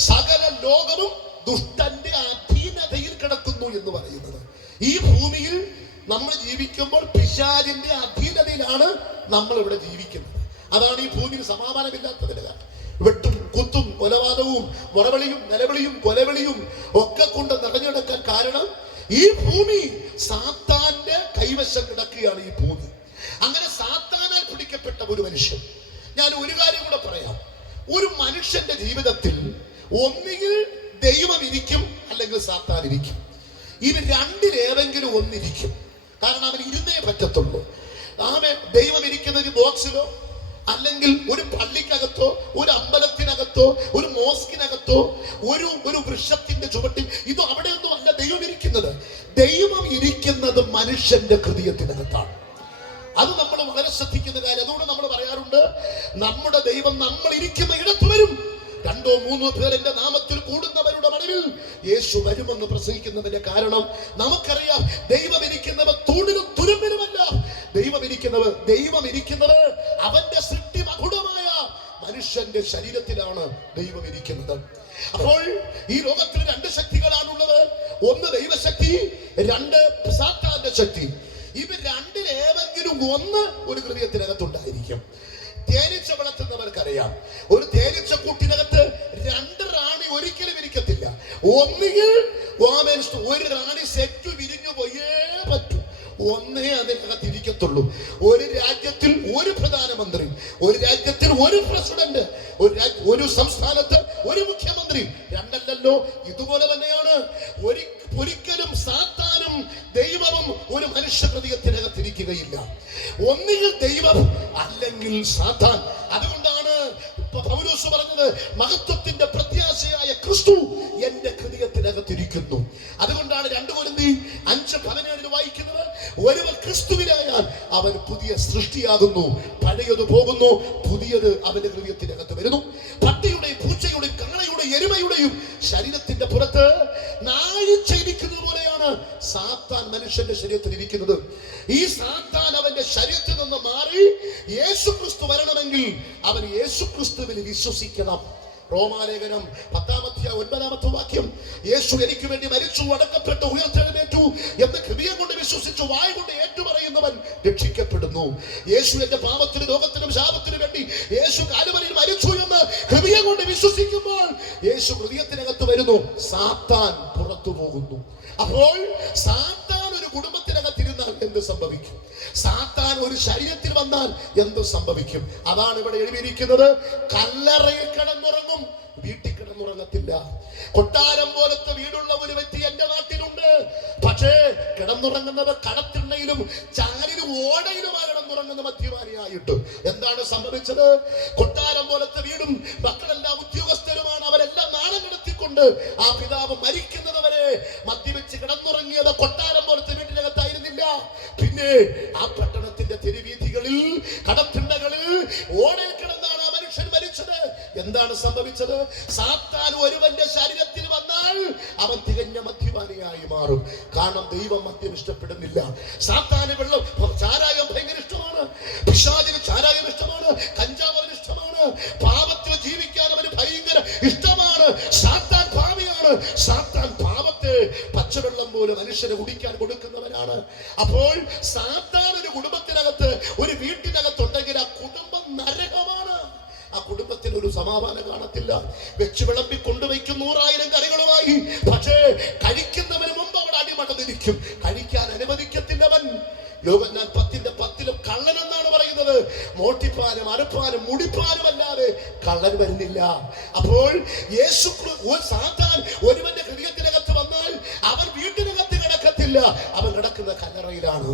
സകല ലോകവും ദുഷ്ടന്റെ അധീനതയിൽ കിടക്കുന്നു എന്ന് പറയുന്നത്. ഈ ഭൂമിയിൽ നമ്മൾ ജീവിക്കുമ്പോൾ പിശാചിന്റെ അധീനതയിലാണ് നമ്മൾ ഇവിടെ ജീവിക്കുന്നത്. അതാണ് ഈ ഭൂമിയിൽ സമാധാനമില്ലാത്തതിന് കാരണം. വെട്ടും കുത്തും കൊലപാതകവും മുറവിളിയും നിലവിളിയും കൊലവിളിയും ഒക്കെ കൊണ്ട് നിറഞ്ഞെടുക്കാൻ കാരണം ഈ ഭൂമി സാത്താന്റെ കൈവശം കിടക്കുകയാണ്. ഈ ഭൂമി അങ്ങനെ സാത്താനാൽ പിടിക്കപ്പെട്ട ഒരു മനുഷ്യൻ. ഞാൻ ഒരു കാര്യം കൂടെ പറയാം. ഒരു മനുഷ്യന്റെ ജീവിതത്തിൽ ഒന്നുകിൽ ദൈവം ഇരിക്കും, അല്ലെങ്കിൽ സാത്താൻ ഇരിക്കും. ഇത് രണ്ടിലേതെങ്കിലും ഒന്നിരിക്കും. കാരണം അവൻ ഇരുന്നേ പറ്റത്തുള്ളൂ. ദൈവം ഇരിക്കുന്നത് ബോക്സിലോ അല്ലെങ്കിൽ ഒരു പള്ളിക്കകത്തോ ഒരു അമ്പലത്തിനകത്തോ ഒരു മോസ്കിനകത്തോ ഒരു വൃക്ഷത്തിന്റെ ചുവട്ടിൽ, ഇതോ അവിടെയൊന്നും അല്ല ദൈവം ഇരിക്കുന്നത്. ദൈവം ഇരിക്കുന്നത് മനുഷ്യന്റെ ഹൃദയത്തിനകത്താണ്. അത് നമ്മൾ വളരെ ശ്രദ്ധിക്കുന്ന കാര്യം. അതുകൊണ്ട് നമ്മൾ പറയാറുണ്ട്, പറയാറുണ്ട്, നമ്മുടെ ദൈവം നമ്മൾ ഇരിക്കുന്ന ഇടത്ത് വരും. 2 3 പേർ എന്റെ നാമത്തിൽ കൂടുന്നവരുടെ നടുവിൽ യേശു വരുമെന്ന് പ്രസംഗിക്കുന്നതിന്റെ കാരണം നമുക്കറിയാം, ദൈവം ഇരിക്കുന്നവർ തൂണിലും തുരുമ്പിലുമല്ല. ദൈവം ഇരിക്കുന്നത് അവന്റെ സൃഷ്ടി മകുടമായ മനുഷ്യന്റെ ശരീരത്തിലാണ് ദൈവം ഇരിക്കുന്നത്. അപ്പോൾ ഈ ലോകത്തിൽ 2 ശക്തികളാണുള്ളത്. ഒന്ന് ദൈവശക്തി, 2 സാത്താന്റെ ശക്തി. ഇവർ രണ്ടിൽ ഏതെങ്കിലും ഒന്ന് ഒരു ഹൃദയത്തിനകത്തുണ്ടായിരിക്കും. തേനീച്ച വളർത്തുന്നവർക്കറിയാം, ഒരു തേനീച്ച കൂട്ടിനകത്ത് 2 റാണി ഒരിക്കലും ഇരിക്കത്തില്ല. ഒന്നുകിൽ ഒരു റാണി സെറ്റ് വിരിഞ്ഞു പോയേ പറ്റൂ, ഒന്നേ അതിനകത്ത് ഇരിക്കത്തുള്ളൂ. ഒരു രാജ്യത്തിൽ ഒരു പ്രധാനമന്ത്രി, ഒരു രാജ്യത്തിൽ ഒരു പ്രസിഡന്റ്, ഒരു സംസ്ഥാനത്ത് ഒരു മുഖ്യമന്ത്രി, 2 അല്ലല്ലോ. ഇതുപോലെ തന്നെയാണ് ഒരിക്കലും സാത്താനും ദൈവവും ഒരു മനുഷ്യ ഹൃദയത്തിനകത്തിരിക്കുകയില്ല. ഒന്നുകിൽ ദൈവം അല്ലെങ്കിൽ സാത്താൻ. അതുകൊണ്ടാണ് പൗലോസ് പറഞ്ഞത്, മഹത്വത്തിന്റെ പ്രത്യാശയായ ക്രിസ്തു എന്റെ ഹൃദയത്തിനകത്തിരിക്കുന്നു. അതുകൊണ്ടാണ് 2 കൊരിന്ത്യർ 5:17 വായിക്കുന്നത്, ഒരുവൻ ക്രിസ്തുവിനായാൽ അവൻ പുതിയ സൃഷ്ടിയാകുന്നു, പഴയത് പോകുന്നു, പുതിയത് അവന്റെ ഹൃദയത്തിനകത്ത് വരുന്നു. പട്ടിയുടെയും പൂച്ചയുടെയും കാളയുടെയും എരുമയുടെയും ശരീരത്തിന്റെ പുറത്ത് നായിച്ച ഇരിക്കുന്നത് പോലെയാണ് സാത്താൻ മനുഷ്യന്റെ ശരീരത്തിൽ ഇരിക്കുന്നത്. ഈ സാത്താൻ അവന്റെ ശരീരത്തിൽ നിന്ന് മാറി യേശു ക്രിസ്തു വരണമെങ്കിൽ അവൻ യേശു ക്രിസ്തുവിൽ വിശ്വസിക്കണം. റോമാലേഖനം 10:9 വാക്യം, യേശു എനിക്ക് വേണ്ടി മരിച്ചു, അടക്കപ്പെട്ടു, ഉയർത്തെഴുന്നേറ്റു എന്ന് ഹൃദയം കൊണ്ട് വിശ്വസിച്ചു വായ കൊണ്ട് ഏറ്റുപറയുന്നവൻ രക്ഷിക്കപ്പെടുന്നു. യേശു എന്റെ പാപത്തിനും രോഗത്തിനും ശാപത്തിനും വേണ്ടി യേശു കാലുവരിയിൽ മരിച്ചു എന്ന് ഹൃദയം കൊണ്ട് വിശ്വസിക്കുമ്പോൾ യേശു ഹൃദയത്തിനകത്ത് വരുന്നു, സാത്താൻ പുറത്തു പോകുന്നു. അപ്പോൾ സാത്താൻ ഒരു കുടുംബത്തിനകത്തിരുന്നാൽ എന്ത് സംഭവിക്കും? സാത്താൻ ഒരു ശരീരത്തിൽ വന്നാൽ എന്ത് സംഭവിക്കും? അതാണ് ഇവിടെ എഴുതിയിരിക്കുന്നത്. കല്ലറയിൽ കിടന്നുറങ്ങും, വീട്ടിൽ കിടന്നുറങ്ങത്തില്ല. കൊട്ടാരം പോലത്തെ വീടുള്ള ഒരു വ്യക്തി എന്റെ നാട്ടിലുണ്ട്. പക്ഷേ കിടന്നുറങ്ങുന്നത് കടത്തിണ്ണയിലും ചാലിലും ഓടയിലുമാണ് കിടന്നുറങ്ങുന്ന മദ്യപാനിയായിട്ട്. എന്താണ് സംഭവിച്ചത്? കൊട്ടാരം പോലത്തെ വീടും മക്കളെല്ലാം ഉദ്യോഗസ്ഥരുമാണ്. അവരെല്ലാം നാണം കിടത്തിക്കൊണ്ട് ആ പിതാവ് മരിക്കുന്നത് വരെ മദ്യപിച്ച് കിടന്നുറങ്ങിയത് കൊട്ടാരം പോലത്തെ വീട്ടിനകത്തായിരുന്നില്ല. പിന്നെ ആ പട്ടണത്തിന്റെ തെരുവീഥികളിൽ, കടത്തിണ്ണകളിൽ, ഓടയിൽ കിടന്നാണ് ആ മനുഷ്യൻ മരിച്ചത്. എന്താണ് സംഭവിച്ചത്? സാത്താൻ ഒരുവന്റെ ശരീരത്തിൽ വന്നാൽ അവൻ തികഞ്ഞ മദ്യപാനിയായി മാറും. കാരണം ദൈവം മദ്യം ഇഷ്ടപ്പെടുന്നില്ല. സാത്താന് ചാരായം ഭയങ്കര ഇഷ്ടമാണ്, പിശാചിന് ചാരായം ഇഷ്ടമാണ്, കഞ്ചാവ് അവന് ഇഷ്ടമാണ്, പാപത്തിൽ ജീവിക്കാൻ അവന് ഭയങ്കര ഇഷ്ടമാണ്. സാത്താൻ പാപിയാണ്. സാത്താൻ പാപത്തെ പച്ചവെള്ളം പോലെ മനുഷ്യനെ കുടിക്കാൻ കൊടുക്കുന്നവനാണ്. അപ്പോൾ സാത്താൻ ഒരു കുടുംബത്തിനകത്ത്, ഒരു വീട്ടിനകത്തുണ്ടെങ്കിൽ ആ കുടുംബം നരകമാണ്. ആ കുടുംബത്തിന് ഒരു സമാധാനം കാണത്തില്ല. വെച്ച് വിളമ്പി കൊണ്ടുവയ്ക്കും 100,000 കറികളുമായി. പക്ഷേ കഴിക്കുന്നവന് മുമ്പ് അവിടെ അടിമടന്നിരിക്കും. കഴിക്കാൻ അനുവദിക്കത്തില്ലവൻ. യോഹന്നാൻ 10:10 കള്ളൻ എന്നാണ് പറയുന്നത്. മോട്ടിപ്പാനും അറുപ്പാനും മുടിപ്പാനും അല്ലാതെ കള്ളൻ വരുന്നില്ല. അപ്പോൾ സാത്താൻ ഒരുവന്റെ ഹൃദയത്തിനകത്ത് വന്നാൽ അവൻ വീട്ടിനകത്ത് കിടക്കത്തില്ല, അവൻ കിടക്കുന്ന കല്ലറയിലാണ്.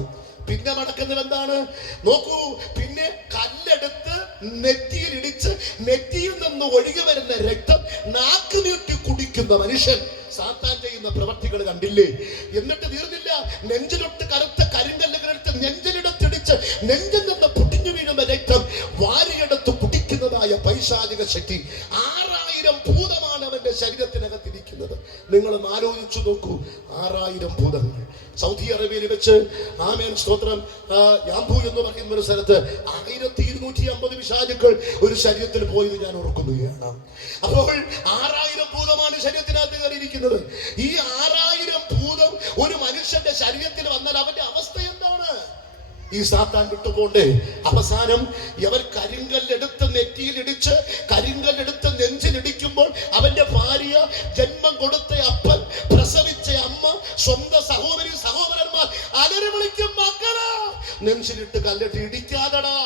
പിന്നെ നടക്കുന്നത് എന്താണ് നോക്കൂ? പിന്നെ കല്ലെടുത്ത് നെറ്റിയിലിടിച്ച് നെറ്റിയിൽ നിന്ന് ഒഴുകി വരുന്ന രക്തം നാക്ക് നീട്ടി കുടിക്കുന്ന മനുഷ്യൻ സാത്താൻ ചെയ്യുന്ന പ്രവർത്തികൾ കണ്ടില്ലേ? എന്നിട്ട് തീർന്നില്ല, നെഞ്ചിലൊട്ട് കറുത്ത കരിങ്കല്ലുകളെടുത്ത് നെഞ്ചിലിടത്തിടിച്ച് നെഞ്ചിൽ നിന്ന് പൊട്ടിഞ്ഞു വീഴുന്ന രക്തം വാരിയെടുത്ത് കുടിക്കുന്നതായ പൈശാചിക ശക്തി. 6000 ഭൂതമാണ് അവന്റെ ശരീരത്തിനകത്തിരിക്കുന്നത്. നിങ്ങൾ ആലോചിച്ചു നോക്കൂ, 6000 ഭൂതങ്ങൾ. സൗദി അറേബ്യയിൽ വെച്ച്, ആമേൻ സ്തോത്രം, യാംബു എന്ന് പറയുന്ന ഒരു സ്ഥലത്ത് 1250 പിശാചുക്കൾ ഒരു ശരീരത്തിൽ പോയത് ഞാൻ ഓർക്കുകയാണ്. അപ്പോൾ 6000 ഭൂതമാണ് ശരീരത്തിനകത്ത് കയറിയിരിക്കുന്നത്. ഈ 6000 ഭൂതം ഒരു മനുഷ്യന്റെ ശരീരത്തിൽ വന്നാൽ അവന്റെ അവസ്ഥ എന്താണ്? ഈ സാത്താൻ വിട്ടുപോണ്ടേ? അവസാനം ഇവർ കരിങ്കല്ലെടുത്ത് നെറ്റിയിലിടിച്ച്, കരിങ്കല്ലെടുത്ത് നെഞ്ചിലിടിക്കുമ്പോൾ അവന്റെ ഭാര്യ, ജന്മം കൊടുത്ത അപ്പൻ, പ്രസവിച്ച അമ്മ, സ്വന്തം സഹോദരന്മാർ അലറി വിളിക്കും, മക്കളാ നെഞ്ചിലിട്ട് കല്ലിട്ട് ഇടിക്കാതടാ,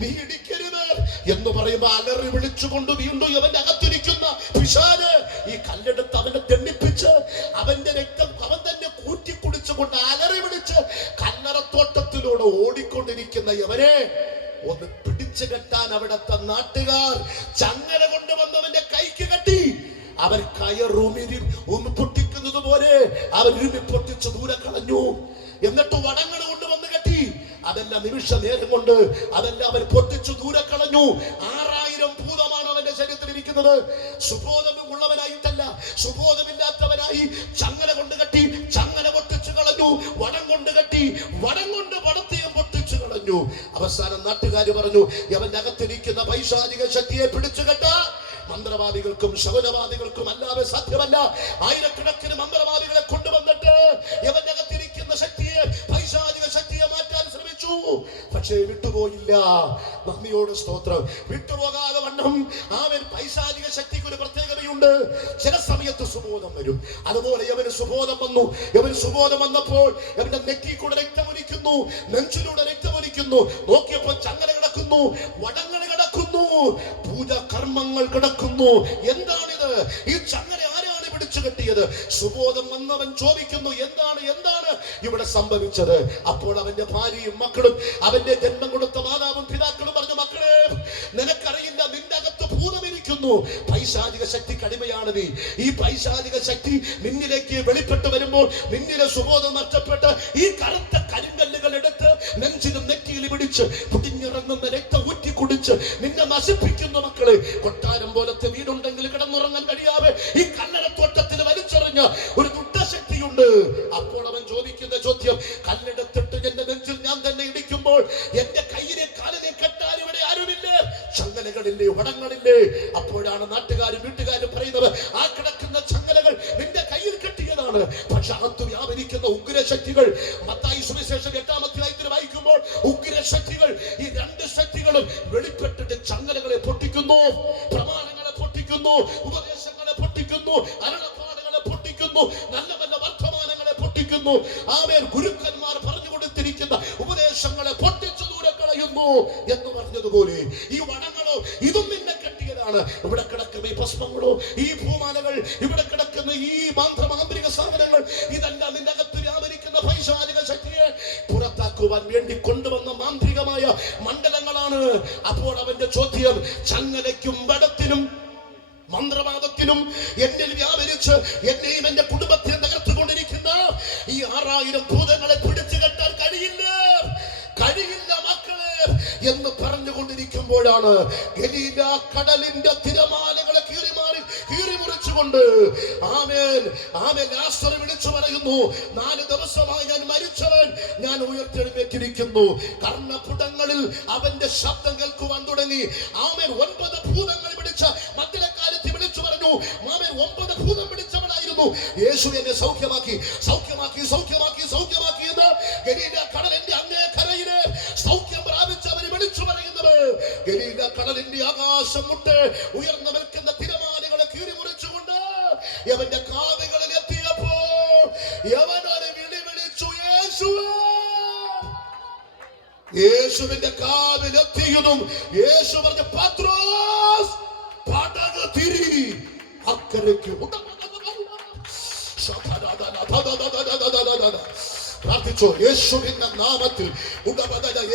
നീ ഇടിക്കരുത് എന്ന് പറയുമ്പോ അലറി വിളിച്ചുകൊണ്ട് വീണ്ടും അവന്റെ അകത്തിരിക്കുന്ന പിശാച് ഈ കല്ലെടുത്ത് അവനെ തെന്നിപ്പിച്ച് അവന്റെ രക്തം അവൻ തന്നെ കൂട്ടിക്കുടിച്ചുകൊണ്ട് അലറി വിളിച്ച് കല്ലറത്തോട്ടത്തിലൂടെ ഓടിക്കൊണ്ടിരിക്കുന്ന ഇവനെ ഒന്ന് പിടിച്ചു കെട്ടാൻ അവിടത്തെ നാട്ടുകാർ ചങ്ങല കൊണ്ടുവന്നവന്റെ കൈക്ക് കെട്ടി. അവൻ കയറുമിരി പൊട്ടിക്കുന്നത് പോലെ അവൻ ഇരുമി പൊട്ടിച്ച് ദൂരെ കളഞ്ഞു. എന്നിട്ട് വടങ്ങൾ കൊണ്ടുവന്ന് കെട്ടി. അതെല്ലാം നിമിഷ നേരം കൊണ്ട് അതെല്ലാം അവൻ പൊട്ടിച്ചു ദൂരെ കളഞ്ഞു. 6000 ഭൂതമാണ് അവന്റെ ശരീരത്തിൽ ഇരിക്കുന്നത്. സുബോധമുള്ളവനായിട്ടല്ല, സുബോധമില്ലാത്തവനായി ചങ്ങല കൊണ്ട് കെട്ടി, ചങ്ങല പൊട്ടിച്ചു കളഞ്ഞു. വടം കൊണ്ട് കെട്ടി, വടം കൊണ്ട് വടത്തെയും പൊട്ടിച്ചു കളഞ്ഞു. അവസാനം നാട്ടുകാര് പറഞ്ഞു, അവന്റെ അകത്തിരിക്കുന്ന പൈശാചിക ശക്തിയെ പിടിച്ചു കെട്ട. മന്ത്രവാദികൾക്കും ശകുനവാദികൾക്കും അല്ലാതെ സാധ്യമല്ല. ആയിരക്കണക്കിന് മന്ത്രവാദികളെ കൊണ്ടുവന്നിട്ട് ഇവന്റെ അകത്തിരിക്കുന്ന ശക്തിയെ, പൈശാചിക ശക്തിയെ മാറ്റാൻ ശ്രമിച്ചു. പക്ഷേ വിട്ടുപോയില്ല. നന്ദിയോട് സ്തോത്രം. വിട്ടുപോകാതെ വണ്ണം അവൻ പൈശാചിക ശക്തിക്ക് ഒരു പ്രത്യേകതയുണ്ട്. ചില സമയത്ത് സുബോധം വരും. അതുപോലെ അവന് സുബോധം വന്നു. അവന് സുബോധം വന്നപ്പോൾ അവന്റെ നെറ്റിക്കൂടെ രക്തമൊലിക്കുന്നു, നെഞ്ചിലൂടെ രക്തമൊലിക്കുന്നു. നോക്കിയപ്പോൾ ചങ്ങല കിടക്കുന്നു, വടങ്ങൾ കിടക്കുന്നു, പൂജ കർമ്മങ്ങൾ കിടക്കുന്നു. എന്താണിത്? ഈ ചങ്ങല ആരാണ് പിടിച്ചു കെട്ടിയത്? സുബോധം വന്നവൻ ചോദിക്കുന്നു, എന്താണ് എന്താണ് ഇവിടെ സംഭവിച്ചത്? അപ്പോൾ അവന്റെ ഭാര്യയും മക്കളും അവന്റെ ജന്മം കൊടുത്ത മാതാവും പിതാക്കളും പറഞ്ഞു, മക്കളെ, നിനക്കറിയില്ല, നിന്റെ അകത്ത് ഭൂതമിരിക്കുന്നു. പൈശാചിക ശക്തി കടിമയാണ് നീ. ഈ പൈശാചിക ശക്തി നിന്നിലേക്ക് വെളിപ്പെട്ട് വരുമ്പോൾ നിന്നിലെ സുബോധം നഷ്ടപ്പെട്ട് ഈ കറുത്ത കരിങ്കല്ലുകൾ എടുത്ത് നെഞ്ചിലും നെറ്റിയിലും പിടിച്ച് പുതിഞ്ഞിറങ്ങുന്ന രക്തം ഊറ്റി കുടിച്ച് നിന്നെ നശിപ്പിക്കുന്നു. മക്കളെ, കൊട്ടാരം പോലത്തെ വീടുണ്ടെങ്കിൽ കിടന്നുറങ്ങാൻ കഴിയാതെ ഈ കല്ലറത്തോട്ടത്തിൽ വലിച്ചെറിഞ്ഞ ഒരു ദുഷ്ടശക്തിയുണ്ട്. അപ്പോൾ അവൻ ചോദിക്കുന്ന ചോദ്യം, കല്ലെടുത്തിട്ട് എന്റെ നെഞ്ചിൽ ഞാൻ തന്നെ ഇടിക്കുമ്പോൾ എന്റെ കയ്യിലെ കാലിനെ കെട്ടാൻ ഇവിടെ ആരുമില്ലേ? ചങ്ങലകളില്ലേ? വടങ്ങളില്ലേ? അപ്പോഴാണ് നാട്ടുകാരും വീട്ടുകാരും പറയുന്നത്, ആ കിടക്കുന്ന ചങ്ങലകൾ നിന്റെ കയ്യിൽ കെട്ടിയതാണ്. പക്ഷെ അകത്ത് വ്യാപരിക്കുന്ന ഉഗ്രശക്തികൾ, മത്തായി സുവിശേഷം 8-ാം അധ്യായത്തിൽ വായിക്കുമ്പോൾ ഉഗ്രശക്തികൾ, ഈ 2 ശക്തികളും വെളിപ്പെട്ടിട്ട് ചങ്ങലകളെ പൊട്ടിക്കുന്നു, പ്രമാണങ്ങളെ പൊട്ടിക്കുന്നു, ഉപദേശങ്ങളെ പൊട്ടിക്കുന്നു, അരുളപ്പാടുകളെ പൊട്ടിക്കുന്നു, നല്ല നല്ല വർത്തമാനങ്ങളെ പൊട്ടിക്കുന്നു. ആമേൻ. ഗുരുക്കന്മാർ പറഞ്ഞു കൊടുത്തിരിക്കുന്ന ഉപദേശങ്ങളെ പൊട്ടിച്ചു ദൂരെ കളയുന്നു എന്ന് പറഞ്ഞതുപോലെ ഈ വടങ്ങളോ ഇതും നിന്നെ കെട്ടിയതാണ്. ഇവിടെ കിടക്കുന്ന ഈ ഭസ്മങ്ങളോ, ഈ ഭൂമാലകൾ, ഇവിടെ കിടക്കുന്ന ഈ മാന്ത്രിക സാധനങ്ങൾ, ഇതെല്ലാം നിന്റെ അകത്ത് വ്യാപരിക്കുന്ന പൈശാചിക ശക്തിയെ പുറത്താക്കുവാൻ വേണ്ടി കൊണ്ടുവന്ന മാന്ത്രികമായ മണ്ഡലങ്ങളാണ്. അപ്പോൾ അവന്റെ ചോദ്യം, ചങ്ങലയ്ക്കും വടത്തിനും മന്ത്രവാദത്തിനും എന്നിൽ വ്യാപരിച്ച് എന്നെയും എന്റെ കുടുംബത്തെ തകർത്തുകൊണ്ടിരിക്കുന്ന ഈ 6000 ഭൂതങ്ങളെ പിടിച്ചു കെട്ടാൻ കഴിയില്ല, കഴിയില്ല മക്കളെ എന്ന് പറഞ്ഞുകൊണ്ടിരിക്കുമ്പോഴാണ് ഗലീല കടലിന്റെ തിരമാലകളെ കീറിമുറിച്ചുകൊണ്ട് ആമേൻ ആമേൻ ലാസർ വിളിച്ചു പറയുന്നു, 4 ദിവസമായി ഞാൻ മരിച്ചവൻ, ഞാൻ ഉയർത്തെഴുന്നേറ്റിരിക്കുന്നു. കർണപുടങ്ങളിൽ അവന്റെ ശബ്ദം കേൾക്കുവാൻ തുടങ്ങി. ആമേൻ. 9 ഭൂതങ്ങൾ പിടിച്ച മദ്യക്കാരത്തി വിളിച്ചു പറഞ്ഞു, ആമേൻ, 9 ഭൂതം പിടിച്ചവനായിരുന്നു. യേശു എന്നെ സൗഖ്യമാക്കി, സൗഖ്യമാക്കി, സൗഖ്യമാക്കി, സൗഖ്യമാക്കി എന്ന് ഗലീല കടലിന്റെ അങ്ങേ കരയിലെ സൗഖ്യം പ്രാപിച്ചവന് വിളിച്ചു പറയുന്നത്. ഗലീല കടലിന്റെ ആകാശം മുട്ട് ഉയർന്നു നിൽക്കുന്ന തിരമാലകളെ കീറിമുറിച്ചുകൊണ്ട് അവന്റെ കാതുകളിൽ എത്തിയപ്പോൾ അവനൊരു വിളി വിളിച്ചു, യേശുവേ. യേശുവിന്റെ കാതിലെത്തിയതും യേശു പറഞ്ഞു, പത്രോസ്, പടക് തിരി, അക്കരയ്ക്ക്. പ്രാർത്ഥിച്ചോ. യേശുവിന്റെ നാമത്തിൽ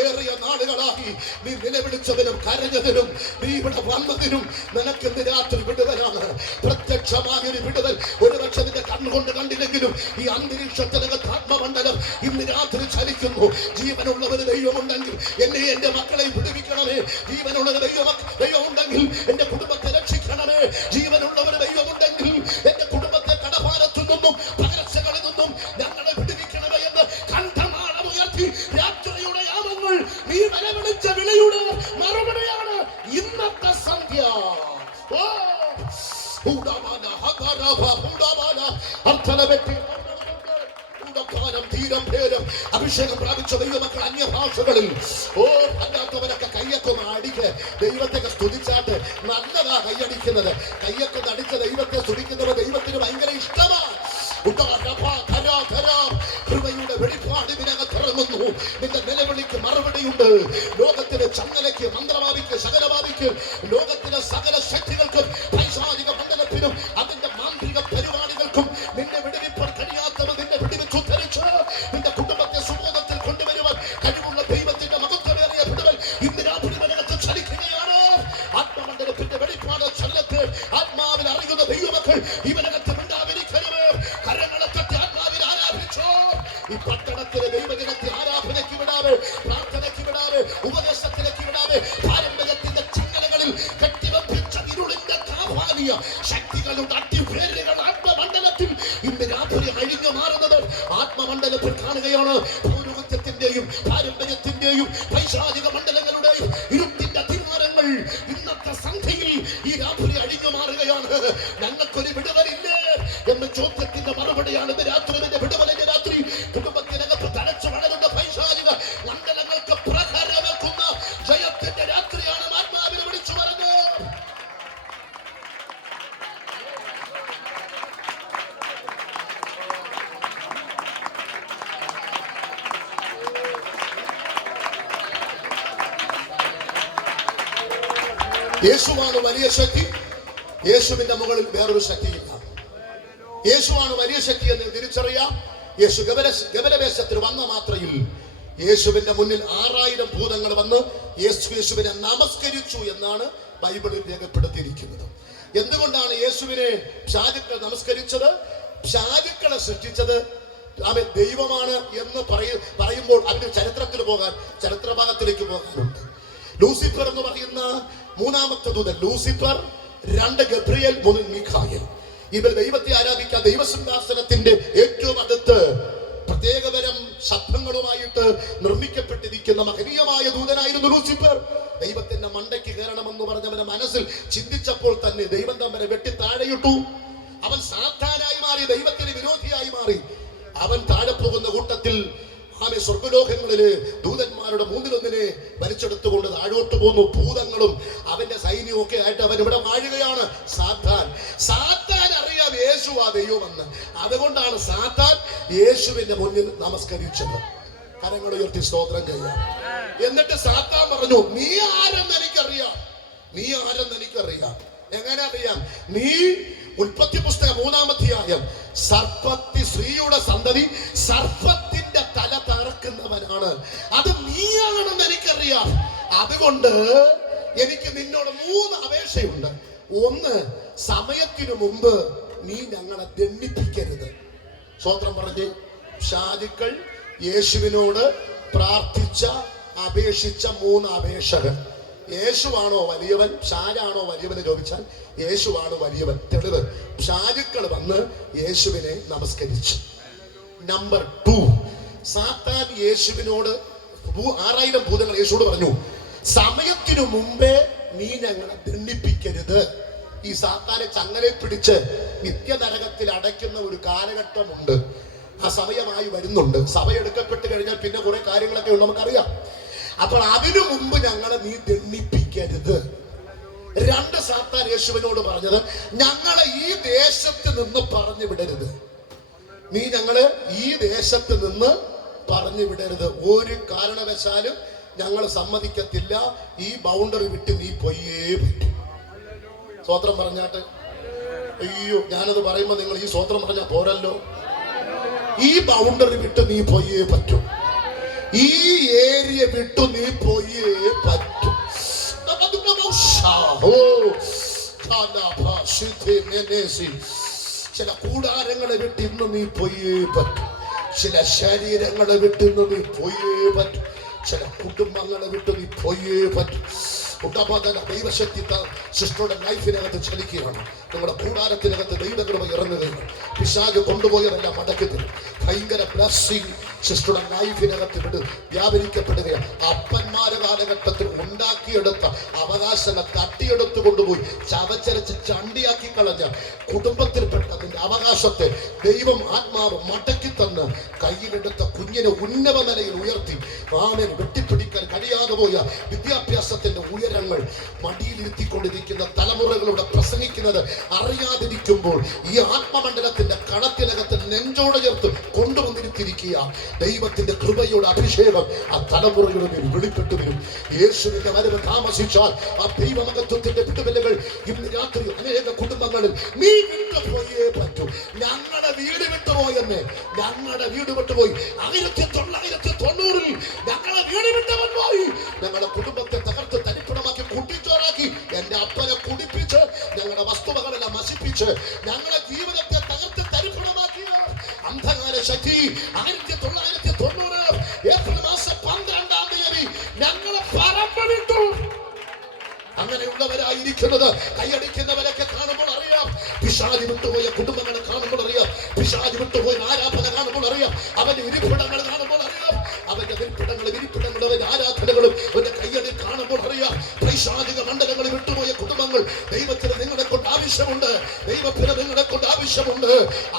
ഏറിയ നാളുകളായി നീ നിലവിളിച്ചതിനും കരഞ്ഞതിനും നീ ഇവിടെ വന്നതിനും നിനക്ക് ഇന്ന് രാത്രി വിടുതലാണ്. പ്രത്യക്ഷമായൊരു വിടുതൽ ഒരുപക്ഷെ നിന്റെ കണ്ണുകൊണ്ട് കണ്ടില്ലെങ്കിലും ഈ അന്തരീക്ഷത്തിനകത്ത് ആത്മമണ്ഡലം ഇന്ന് രാത്രി ചലിക്കുന്നു. ജീവനുള്ളവര് ദൈവമുണ്ടെങ്കിൽ എന്നെ എന്റെ മക്കളെ വിടുവിക്കണമേ. ജീവനുള്ളവര് ദൈവമുണ്ടെങ്കിൽ എന്റെ കുടുംബത്തെ രക്ഷിക്കണമേ. ജീവനുള്ളവര് ദൈവമുണ്ടെങ്കിൽ എന്റെ കുടുംബത്തെ കടഭാരത്തു നിന്നും പകർച്ചകളിൽ നിന്നും ഞങ്ങളെ വിടുവിക്കണമേ എന്ന് കണ്ഠമാണമുയർത്തി രാത്രിയുടെ യാമങ്ങൾ നീ വിളിച്ച വിളിയുടെ മറുപടിയാണ് ഇന്നത്തെ സന്ധ്യ. അഭിഷേകം പ്രാപിച്ച ദൈവമക്കൾ അന്യഭാഷകളിൽ അല്ലാത്തവരൊക്കെ കയ്യൊക്കൊന്ന് അടിക്ക്, ദൈവത്തെ സ്തുതിച്ചാട്ട്. നല്ലതാ കയ്യടിക്കുന്നത്. കയ്യൊക്കൊന്ന് അടിച്ച ദൈവത്തെ സ്തുതിക്കുന്നവർ ദൈവത്തിന് ഭയങ്കര ഇഷ്ടമാണ്. കൃപയുടെ വെളിപ്പാട് ഇതിനകത്തിറങ്ങുന്നു. നിന്റെ നിലവിളിക്ക് മറുപടിയുണ്ട്. ലോകത്തിലെ ചങ്ങലയ്ക്ക്, മന്ത്രവാദിക്ക്, ശകലവാദിക്ക്, ലോകത്തിലെ സകല ശക്തികൾക്കും, പൈശാചിക മണ്ഡലത്തിനും അതിന്റെ മാന്ത്രിക പരിപാടികൾക്കും നിന്നെ വിടുവിപ്പാൻ കഴിയാത്തവർ നിന്നെ വിടുവിച്ചു ധരിച്ച് നിന്റെ കുടുംബത്തെ സുബോധത്തിൽ കൊണ്ടുവരുവാൻ കഴിവുള്ള ദൈവത്തിന്റെ മഹത്വമേറിയ വിടുതൽ ഇന്ന് രാത്രി ഇതിനകത്ത് ചലിക്കുകയാണ്. ആത്മമണ്ഡലത്തിന്റെ വെളിപ്പാട് ചലനത്തെ ആത്മാവിൽ അറിയുന്ന ദൈവമക്കൾ ഇവനകത്ത് ഉണ്ടാവിരിക്കരുത്. കരങ്ങളെ തട്ടി ആത്മാവിൽ ആരാധിച്ചോ. ഈ പട്ടണത്തിലെ ദൈവജനത്തെ ആരാധനയ്ക്ക് വിടാതെ പിശാചിക ശക്തികളുടെ അടിവേരുകൾ ആത്മമണ്ഡലത്തിൽ ഇന്ന് രാത്രി അഴിഞ്ഞു മാറുന്നത് ആത്മമണ്ഡലത്തിൽ കാണുകയാണ്. പൗരോഹിത്യത്തിന്റെയും പാരമ്പര്യത്തിന്റെയും പൈശാചിക മണ്ഡലങ്ങളുടെയും ഇരുട്ടിന്റെ അധികാരങ്ങൾ ഇന്നത്തെ സന്ധ്യയിൽ ഈ രാത്രി അഴിഞ്ഞു മാറുകയാണ്. ഞങ്ങൾക്കൊരു വിടുതലില്ലേ എന്ന ചോദ്യത്തിന്റെ മറുപടിയാണ് ഇന്ന് രാത്രി. വിടുതലിന്റെ രാത്രി കുടുംബത്തിനകത്ത് തലച്ചു വളരുന്ന പൈശാചിക മണ്ഡലങ്ങൾക്ക് പ്രകാരമാക്കുന്ന ജയത്തിന്റെ രാത്രിയാണ് ആത്മാവിനെ വിളിച്ചു പറഞ്ഞത്. യേശുവാണ് വലിയ ശക്തി. യേശുവിന്റെ മുകളിൽ വേറൊരു ശക്തിയില്ല. യേശുവാണ് വലിയ ശക്തി എന്ന് തിരിച്ചറിയാം. യേശു ഗബരവേശത്തിൽ വന്ന മാത്രയിൽ യേശുവിന്റെ മുന്നിൽ 6000 ഭൂതങ്ങൾ വന്ന് യേശുവിനെ നമസ്കരിച്ചു എന്നാണ് ബൈബിളിൽ രേഖപ്പെടുത്തിയിരിക്കുന്നത്. എന്തുകൊണ്ടാണ് യേശുവിനെ പിശാചുക്കൾ നമസ്കരിച്ചത്? പിശാചുക്കളെ സൃഷ്ടിച്ചത് അവൻ ദൈവമാണ് എന്ന് പറയുമ്പോൾ അതിന് ചരിത്രഭാഗത്തിലേക്ക് പോകാനുണ്ട്. ലൂസിഫർ എന്ന് പറയുന്ന മൂന്നാമത്തെ ദൂതൻ, ലൂസിഫർ, 2 ഗബ്രിയേൽ, 3 മീഖായേൽ, ഇവർ ദൈവത്തെ ആരാധിക്കാൻ ദൈവസിംഹാസനത്തിന്റെ ഏറ്റവും അടുത്ത് പ്രത്യേകതരം ശബ്ദങ്ങളുമായിട്ട് നിർമ്മിക്കപ്പെട്ടിരിക്കുന്ന മഹനീയമായ ദൂതനായിരുന്നു ലൂസിഫർ. ദൈവത്തിന്റെ മണ്ടയ്ക്ക് കയറണമെന്ന് പറഞ്ഞവന്റെ മനസ്സിൽ ചിന്തിച്ചപ്പോൾ തന്നെ ദൈവം തമ്മനെ വെട്ടി താഴെയിട്ടു. അവൻ സാത്താനായി മാറി, ദൈവത്തിന് വിരോധിയായി മാറി. അവൻ താഴെ പോകുന്ന കൂട്ടത്തിൽ ആമേ സ്വർഗ്ഗലോകങ്ങളില് ദൂതന്മാരുടെ 3-1 വലിച്ചെടുത്തുകൊണ്ട് താഴോട്ട് പോകുന്നു. ഭൂതങ്ങളും അവന്റെ സൈന്യവും ഒക്കെ ആയിട്ട് അവൻ ഇവിടെ വാഴുകയാണ്. സാത്താൻ അറിയാം യേശു ആ ദൈവമെന്ന്. അതുകൊണ്ടാണ് സാത്താൻ യേശുവിന്റെ മുന്നിൽ നമസ്കരിച്ചത്. കരങ്ങൾ ഉയർത്തി സ്തോത്രം ചെയ്യാം. എന്നിട്ട് സാത്താൻ പറഞ്ഞു, നീ ആരെന്ന് എനിക്കറിയാം. എങ്ങനെ അറിയാം? നീ ഉൽപ്പത്തി പുസ്തകം 3-ാം അധ്യായം, സ്ത്രീയുടെ സന്തതി സർപ്പത്തിന്റെ തല തറക്കുന്നവനാണ്. അത് നീയാണെന്ന് എനിക്കറിയാം. അതുകൊണ്ട് എനിക്ക് നിന്നോട് 3 അപേക്ഷയുണ്ട്. 1, സമയത്തിനു മുമ്പ് നീ ഞങ്ങളെ ദണ്ഡിപ്പിക്കരുത്. സ്വോത്രം പറഞ്ഞ് പിശാചുക്കൾ യേശുവിനോട് പ്രാർത്ഥിച്ച അപേക്ഷിച്ച 3 അപേക്ഷകൾ. യേശുവാണോ വലിയവൻ, പിശാചാണോ വലിയവൻ ചോദിച്ചാൽ യേശുവാണ് വലിയവൻ. തെളിവ്, പിശാചുക്കൾ വന്ന് യേശുവിനെ നമസ്കരിച്ചു. നമ്പർ 2, സാത്താൻ യേശുവിനോട് 6000 ഭൂതങ്ങൾ യേശുവോട് പറഞ്ഞു, സമയത്തിനു മുമ്പേ നീ ഞങ്ങളെ ദണ്ഡിപ്പിക്കരുത്. ഈ സാത്താനെ ചങ്ങലെ പിടിച്ച് നിത്യനരകത്തിൽ അടയ്ക്കുന്ന ഒരു കാലഘട്ടമുണ്ട്. ആ സമയമായി വരുന്നുണ്ട്. സഭ എടുക്കപ്പെട്ട് കഴിഞ്ഞാൽ പിന്നെ കുറെ കാര്യങ്ങളൊക്കെ ഉണ്ട്, നമുക്കറിയാം. അപ്പോൾ അതിനു മുമ്പ് ഞങ്ങളെ നീ ദണ്ഡിപ്പിക്കരുത്. 2, സാത്താൻ യേശുവിനോട് പറഞ്ഞത്, ഞങ്ങളെ ഈ ദേശത്ത് നിന്ന് പറഞ്ഞു വിടരുത്. നീ ഞങ്ങളെ ഈ ദേശത്ത് നിന്ന് പറഞ്ഞു വിടരുത്. ഒരു കാരണവശാലും ഞങ്ങൾ സമ്മതിക്കത്തില്ല. ഈ ബൗണ്ടറി വിട്ട് നീ പോയേ പറ്റും. സ്വോത്രം പറഞ്ഞാട്ട്. അയ്യോ, ഞാനത് പറയുമ്പോ നിങ്ങൾ ഈ സ്വോത്രം പറഞ്ഞാൽ പോരല്ലോ. ഈ ബൗണ്ടറി വിട്ട് നീ പോയേ പറ്റും. ഈ ഏരിയ വിട്ടു നീ പോയേ പറ്റും. ചില കൂടാരങ്ങളെ വിട്ട് ഇന്ന് നീ പോയേ പറ്റും. ചില ശരീരങ്ങളെ വിട്ട് ഇന്ന് നീ പോയേ പറ്റും. ചില കുടുംബങ്ങളെ വിട്ട് നീ പോയേ പറ്റും. ദൈവശക്തി സിസ്റ്ററുടെ ലൈഫിനകത്ത് ചലിക്കുകയാണ്. നിങ്ങളുടെ കൂടാരത്തിനകത്ത് ദൈവകൃപ ഇറങ്ങുകയാണ്. പിശാച് കൊണ്ടുപോയതെല്ലാം മടക്കി തരും. ഭയങ്കര ബ്ലെസ്സിംഗ് സിസ്റ്ററുടെ ലൈഫിനകത്ത് വ്യാപരിക്കപ്പെടുകയാണ്. അപ്പന്മാരുടെ കാലഘട്ടത്തിൽ ഉണ്ടാക്കിയെടുത്ത അവകാശങ്ങൾ തട്ടിയെടുത്തു കൊണ്ടുപോയി ചവച്ചരച്ച് ചണ്ടിയാക്കി കളഞ്ഞ കുടുംബത്തിൽപ്പെട്ട അതിന്റെ അവകാശത്തെ ദൈവം ആത്മാവ് മടക്കി തന്ന് കയ്യിലെടുത്ത കുഞ്ഞിനെ ഉന്നത നിലയിൽ ഉയർത്തി ആമേൻ വെട്ടിപ്പിടിക്കാൻ കഴിയാതെ പോയ വിദ്യാഭ്യാസത്തിന്റെ ഉയരങ്ങൾ മടിയിലിരുത്തിക്കൊണ്ടിരിക്കുന്ന തലമുറകളുടെ പ്രസംഗിക്കുന്നത് അറിയാതിരിക്കുമ്പോൾ ഈ ആത്മമണ്ഡലത്തിന്റെ കണത്തിനകത്ത് നെഞ്ചോട് ചേർത്ത് കൊണ്ടുവന്നിരിക്കുക. ദൈവത്തിന്റെ കൃപയുടെ അഭിഷേകം ആ തലമുറയുടെ മേൽ വെളിപ്പെട്ടു വരും. യേശുവിന്റെ വരവ് താമസിച്ചാൽ ആ ദൈവമഹത്വത്തിന്റെ വിടുതലുകൾ ഇന്ന് രാത്രി അനേക കുടുംബങ്ങളിൽ നീ വിട്ടുപോയേ പറ്റൂ. ഞങ്ങളുടെ വീട് വിട്ടുപോയെന്ന്, ഞങ്ങളുടെ വീട് വിട്ടുപോയി. 1990 ഞങ്ങളെ വീട് വിട്ടവൻ പോയി. ഞങ്ങളുടെ കുടുംബത്തെ തകർത്ത് തരിപ്പണമാക്കി കുട്ടിച്ചോറാക്കി എന്റെ അപ്പനെ കുടിപ്പിച്ച് ഞങ്ങളുടെ വസ്തുവകളെല്ലാം നശിപ്പിച്ച് ഞങ്ങളുടെ ജീവിതത്തെ തകർത്ത് തരിപ്പണമാക്കിയ അന്ധകാര ശക്തി 1990 ഏപ്രിൽ മാസം 12-ാം തീയതി ഞങ്ങളെ പറമ്പ് വിട്ടു. അങ്ങനെയുള്ളവരായിരിക്കുന്നത് കൈയടിക്കുന്നവരൊക്കെ കാണുമ്പോൾ പിശാച് വിട്ടുപോയ കുടുംബങ്ങളെ കാണുമ്പോൾ അറിയാം, പിശാച് വിട്ടുപോയ ആരാധന കാണുമ്പോൾ അറിയാം, അവന്റെ ഇരിപ്പിടങ്ങൾ കാണുമ്പോൾ അറിയാം, അവന്റെ വിരിപ്പിടങ്ങളും അവന്റെ ആരാധനകളും അവന്റെ കയ്യടി കാണുമ്പോൾ അറിയാം. പൈശാചിക മണ്ഡലങ്ങളിൽ വിട്ടുപോയ കുടുംബങ്ങൾ ദൈവത്തിന് നിങ്ങളെ കൊണ്ട് ആവശ്യമുണ്ട്, ദൈവത്തിന് നിങ്ങളെ കൊണ്ട് ആവശ്യമുണ്ട്.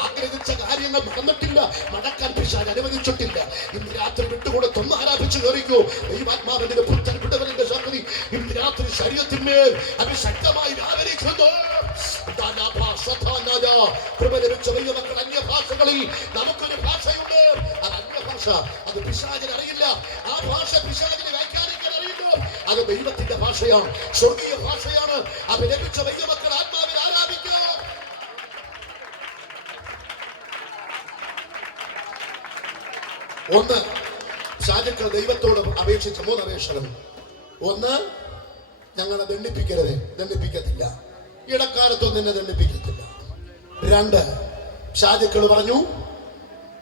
ആഗ്രഹിച്ച കാര്യങ്ങൾ നടന്നിട്ടില്ല, നടക്കാൻ പിശാച് അനുവദിച്ചിട്ടില്ല. ഇന്ന് രാത്രി വിട്ടുകൊടുത്തൊന്ന് ആരാധിച്ചു കയറിക്കോ. ദൈവാത്മാവിന്റെ പുത്രൻ വിടുവലിന്റെ ശക്തി ഇന്ന് രാത്രി ശരീരത്തിന്മേൽ അതിശക്തമായി വ്യാപരിക്കുന്നു. കൃപ ലഭിച്ച ദൈവമക്കൾ, അന്യഭാഷകളിൽ നമുക്കൊരു ഭാഷയുണ്ട്. അത് അന്യഭാഷ, അത് പിശാചിന് അറിയില്ല. ആ ഭാഷ പിശാചിന് വ്യാഖ്യാനിക്കാൻ അറിയില്ല. അത് ദൈവത്തിന്റെ ഭാഷയാണ്, സ്വർഗീയ ഭാഷയാണ്. അത് ലഭിച്ച ദൈവമക്കൾ ആത്മാവിൽ ആരാധിക്കുക. ഒന്ന്, പിശാചുക്കൾ ദൈവത്തോട് അപേക്ഷിച്ച 3 അപേക്ഷകൾ. ഒന്ന്, ഞങ്ങളെ ദണ്ഡിപ്പിക്കത്തില്ല, ഇടക്കാലത്തൊന്നും നിന്നെ ദണ്ഡിപ്പിക്കത്തില്ല. 2, പിശാചുക്കൾ പറഞ്ഞു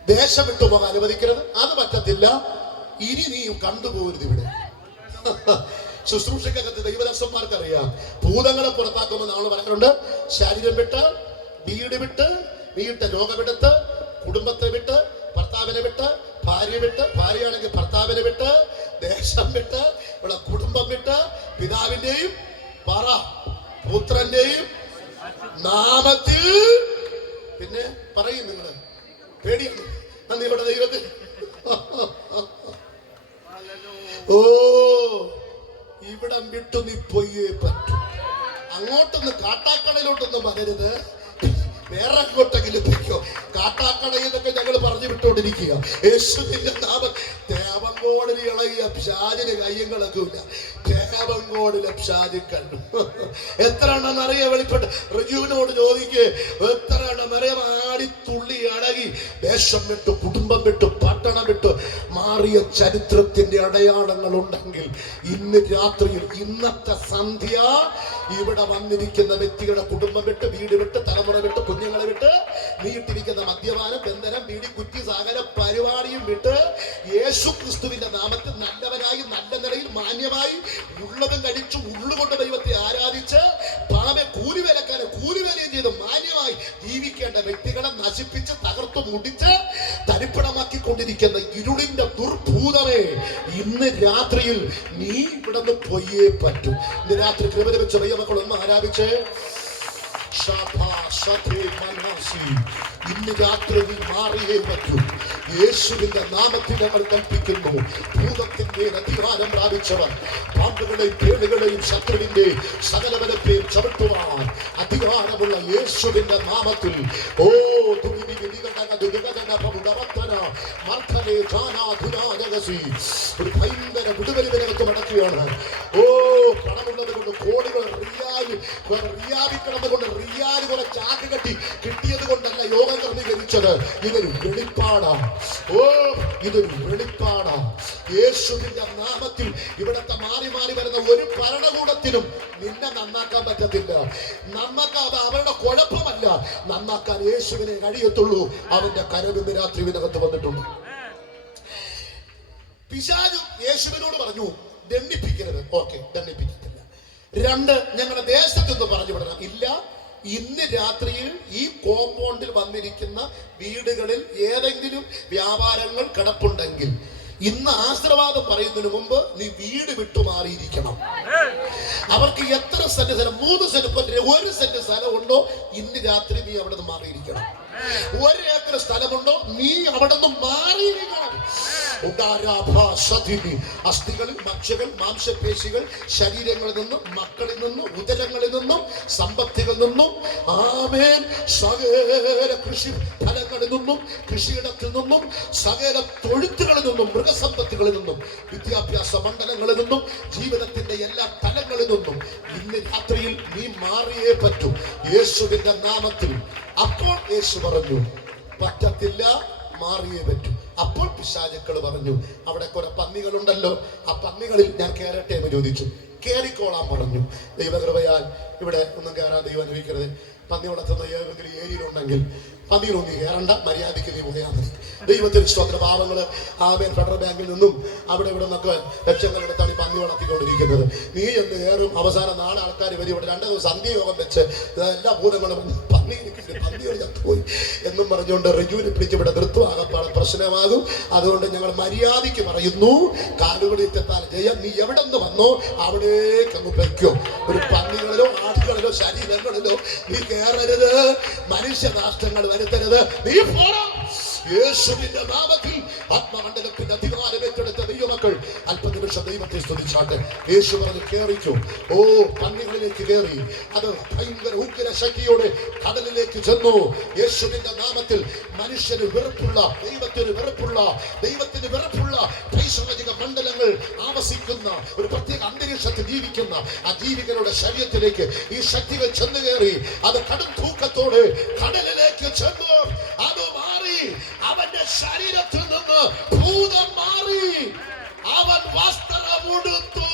ദേശം വിട്ടുപോകാൻ അനുവദിക്കരുത്, അത് പറ്റത്തില്ല, ഇനി നീയും കണ്ടുപോകരുത് ഇവിടെ. ശുശ്രൂഷക്കകത്ത് ദൈവദാസന്മാർക്കറിയാം, ഭൂതങ്ങളെ പുറത്താക്കുമ്പോൾ നമ്മൾ പറഞ്ഞിട്ടുണ്ട്, ശരീരം വിട്ട്, വീട് വിട്ട്, വീട്ടെ രോഗമെടുത്ത്, കുടുംബത്തെ വിട്ട്, ഭർത്താവിനെ വിട്ട്, ഭാര്യ വിട്ട്, ഭാര്യയാണെങ്കിൽ ഭർത്താവിനെ വിട്ട്, ദേശം വിട്ട്, ഇവിടെ കുടുംബം വിട്ട്, പിതാവിന്റെയും പുത്രന്റെയും നാമത്തിൽ. പിന്നെ പറയും നിങ്ങള് പേടിയാണ് ഇവിടെ ദൈവത്തിൽ. ഓ, ഇവിടം വിട്ടു നീ പൊയ്യേ പറ്റും. അങ്ങോട്ടൊന്ന് കാട്ടാക്കടയിലോട്ടൊന്നും വരരുത്, വേറെ അങ്ങോട്ടെങ്കിലും പൊയ്ക്കോ. കാട്ടാക്കടയിലൊക്കെ ഞങ്ങൾ പറഞ്ഞു വിട്ടോണ്ടിരിക്കുക. യേശുവിന്റെ നാമം. തേവങ്കോടിൽ ഇളകിയ പിശാചിന് കയ്യും കളക്കൂല. തേവങ്കോടിലെ പിശാചി കണ്ടു. എത്ര എണ്ണം അറിയാൻ വെളിപ്പെട്ട് റിജുവിനോട് ചോദിക്ക്, എത്ര എണ്ണം അറിയാൻ ആടി തുള്ളി അടങ്ങി ദേശം വിട്ടു, കുടുംബം വിട്ടു, പട്ടണം വിട്ടു മാറിയ ചരിത്രത്തിന്റെ അടയാളങ്ങൾ ഉണ്ടെങ്കിൽ ഇന്ന് രാത്രിയിൽ, ഇന്നത്തെ സന്ധ്യ ഇവിടെ വന്നിരിക്കുന്ന വ്യക്തികളുടെ കുടുംബം വിട്ട്, വീട് വിട്ട്, തലമുറ വിട്ട്, കുഞ്ഞുങ്ങളെ വിട്ട്, നീട്ടിരിക്കുന്ന മദ്യപാനം, ബന്ധനം, ബീഡി, കുറ്റി, സകല പരിപാടിയും വിട്ട് യേശു ക്രിസ്തുവിന്റെ നാമത്തിൽ നല്ലവനായി, നല്ല നിലയിൽ, മാന്യമായി, ഉള്ളതും കഴിച്ചു ഉള്ളുകൊണ്ട് ദൈവത്തെ ആരാധിച്ച് കൂലിവേലക്കാരെ കൂലിവേലയും ചെയ്ത് മാന്യമായി ജീവിക്കേണ്ട വ്യക്തികളെ നശിപ്പിച്ച് തകർത്തു മുടിച്ച് തരിപ്പണമാക്കിക്കൊണ്ടിരിക്കുന്ന ഇരുളിന്റെ ദുർഭൂതമേ, ഇന്ന് രാത്രിയിൽ നീ ഇവിടെ നിന്ന് പോയേ പറ്റൂ. ഇന്ന് രാത്രി കൃപ ലഭിച്ച ദൈവമക്കളൊന്ന് ആരാധിച്ച് ഇന്ന് രാത്രി നീ മാറിയേ പറ്റൂ. യേശുവിന്റെ നാമത്തിൽ ഞങ്ങൾ കൽപ്പിക്കുന്നു, ഭൂതത്തിന്റെ അധികാരം പ്രാപിച്ചവർ പാമ്പുകളെയും തേളുകളെയും ശത്രുവിന്റെ സകലബലത്തെയും ചവിട്ടുവാൻ അധികാരമുള്ള യേശുവിന്റെ നാമത്തിൽ. ഓ ഒരു ഭയങ്കര വിടുവലിവിനകത്ത് മടക്കുകയാണ്. ഓ, പണമുള്ളത് കൊണ്ട് കോടികൾ റിയാദിക്കണത് കൊണ്ട് റിയാദ് കുറെ ചാക്ക് കെട്ടി കിട്ടിയത് കൊണ്ടല്ല യോഗം ക്രമീകരിച്ചത്. ഇതൊരു വെളിപ്പാടാണ്. ഓ, ഇതൊരു വെളിപ്പാടാണ്. യേശുവിന്റെ നാമത്തിൽ ഇവിടത്തെ മാറി മാറി വരുന്ന ഒരു ഭരണകൂടത്തിനും നിന്നെ നന്നാക്കാൻ പറ്റത്തില്ല. നന്നാക്കാതെ അവരുടെ കുഴപ്പമല്ല, നന്നാക്കാൻ യേശുവിനെ കഴിയത്തുള്ളൂ. അവന്റെ കരവിന്ന് രാത്രി ഇതിനകത്ത് വന്നിട്ടുണ്ട്. പിശാചു യേശുവിനോട് പറഞ്ഞു, ദണ്ഡിപ്പിക്കരുത്. ഓക്കെ, ദണ്ഡിപ്പിക്കത്തില്ല. 2, ഞങ്ങളുടെ ദേശത്തൊന്ന് പറഞ്ഞു വിടണം. ഇല്ല, ഇന്ന് രാത്രിയിൽ ഈ കോമ്പൗണ്ടിൽ വന്നിരിക്കുന്ന വീടുകളിൽ ഏതെങ്കിലും വ്യാപാരങ്ങൾ കിടപ്പുണ്ടെങ്കിൽ ഇന്ന് ആശീർവാദം പറയുന്നതിന് മുമ്പ് നീ വീട് വിട്ടു മാറിയിരിക്കണം. അവർക്ക് എത്ര സെന്റ് സ്ഥലം, 3 സെന്റ്, 1 സെന്റ് സ്ഥലമുണ്ടോ, ഇന്ന് രാത്രി നീ അവിടെ നിന്ന് മാറിയിരിക്കണം. 1 ഏക്കർ സ്ഥലമുണ്ടോ, നീ അവിടെ നിന്ന് മാറിയിരിക്കണം. അസ്ഥികളിൽ മജ്ജകൾ, മാംസപേശികൾ, ശരീരങ്ങളിൽ നിന്നും, മക്കളിൽ നിന്നും, ഉദരങ്ങളിൽ നിന്നും, സമ്പത്തുകളിൽ നിന്നും, ആമേൻ, സകല കൃഷി ഫലങ്ങളിൽ നിന്നും, കൃഷിയിടത്തിൽ നിന്നും, സകല തൊഴുത്തുകളിൽ നിന്നും, മൃഗസമ്പത്തുകളിൽ നിന്നും, വിദ്യാഭ്യാസ മണ്ഡലങ്ങളിൽ നിന്നും, ജീവിതത്തിന്റെ എല്ലാ തലങ്ങളിൽ നിന്നും ഇന്ന് രാത്രിയിൽ നീ മാറിയേ പറ്റൂ യേശുവിന്റെ നാമത്തിൽ. അപ്പോൾ യേശു പറഞ്ഞു, പറ്റത്തില്ല, മാറിയേ പറ്റൂ. അപ്പോൾ പിശാചുക്കൾ പറഞ്ഞു, അവിടെ കുറെ പന്നികളുണ്ടല്ലോ, ആ പന്നികളിൽ ഞാൻ കയറട്ടെ എന്ന് ചോദിച്ചു. കേറിക്കോളാൻ പറഞ്ഞു. ദൈവകൃപയാൽ ഇവിടെ ഒന്നും കയറാൻ ദൈവം അനുഭവിക്കരുത്. പന്നി വളർത്തുന്ന ഏതെങ്കിലും ഏരിയയിലുണ്ടെങ്കിൽ പന്നിയിലൊന്നും കയറണ്ട, മര്യാദയ്ക്ക് നീ പോയാൽ മതി. ദൈവത്തിന് സ്തോത്രം. പാവങ്ങള് ഫെഡറൽ ബാങ്കിൽ നിന്നും അവിടെ ഇവിടെ നിന്നൊക്കെ ലക്ഷങ്ങളെടുത്താണ് ഈ പന്നി വളർത്തിക്കൊണ്ടിരിക്കുന്നത്. നീ എന്ന് കയറും, അവസാനം നാളെ ആൾക്കാർ വരും. ഇവിടെ 2 ദിവസം സന്ധ്യയോഗം വെച്ച് എല്ലാ ഭൂതങ്ങളും പന്നിയോട് ചത്തുപോയി എന്നും പറഞ്ഞുകൊണ്ട് റിജുവിനെ പിടിച്ച് ഇവിടെ നിർത്തുവാകപ്പാട് പ്രശ്നമാകും. അതുകൊണ്ട് ഞങ്ങൾ മര്യാദയ്ക്ക് പറയുന്നു, കാലുകളിൽ തെത്താൻ ജയം. നീ എവിടെ നിന്ന് വന്നോ അവിടേക്ക് അങ്ങ് വെക്കോ. ഒരു പന്നികളിലോ ആടുകളിലോ ശരീരങ്ങളിലോ നീ കയറരുത്, മനുഷ്യരാഷ്ട്രങ്ങൾ വരുത്തരുത്. നീ പോണം. യേശുവിന്റെ നാമത്തിൽ ആത്മമണ്ഡലത്തിന്റെ അധികാരം ഏറ്റെടുത്ത ദൈവമക്കൾ അല്പനിമിഷം ദൈവത്തെ സ്തുതിച്ചാട്ടെ. യേശു പറഞ്ഞ് കേറിക്കോ. ഓ, പന്നികളിലേക്ക് കയറി. അത് ഭയങ്കര ഉഗ്ര ശക്തിയോടെ കടലിലേക്ക് ചെന്നു. യേശുവിന്റെ നാമത്തിൽ മനുഷ്യന് വെറുപ്പുള്ള, ദൈവത്തിന് വെറുപ്പുള്ള പൈശാചിക മണ്ഡലങ്ങൾ ആവസിക്കുന്ന ഒരു പ്രത്യേക അന്തരീക്ഷത്തിൽ ജീവിക്കുന്ന ആ ജീവികളുടെ ശരീരത്തിലേക്ക് ഈ ശക്തികൾ ചെന്നു കയറി. അത് കടും തൂക്കത്തോട് കടലിലേക്ക് ചെന്നു. അത് മാറി. അവന്റെ ശരീരത്തിൽ നിന്ന് ഭൂതം മാറി. അവൻ വസ്ത്രമുടുത്തു.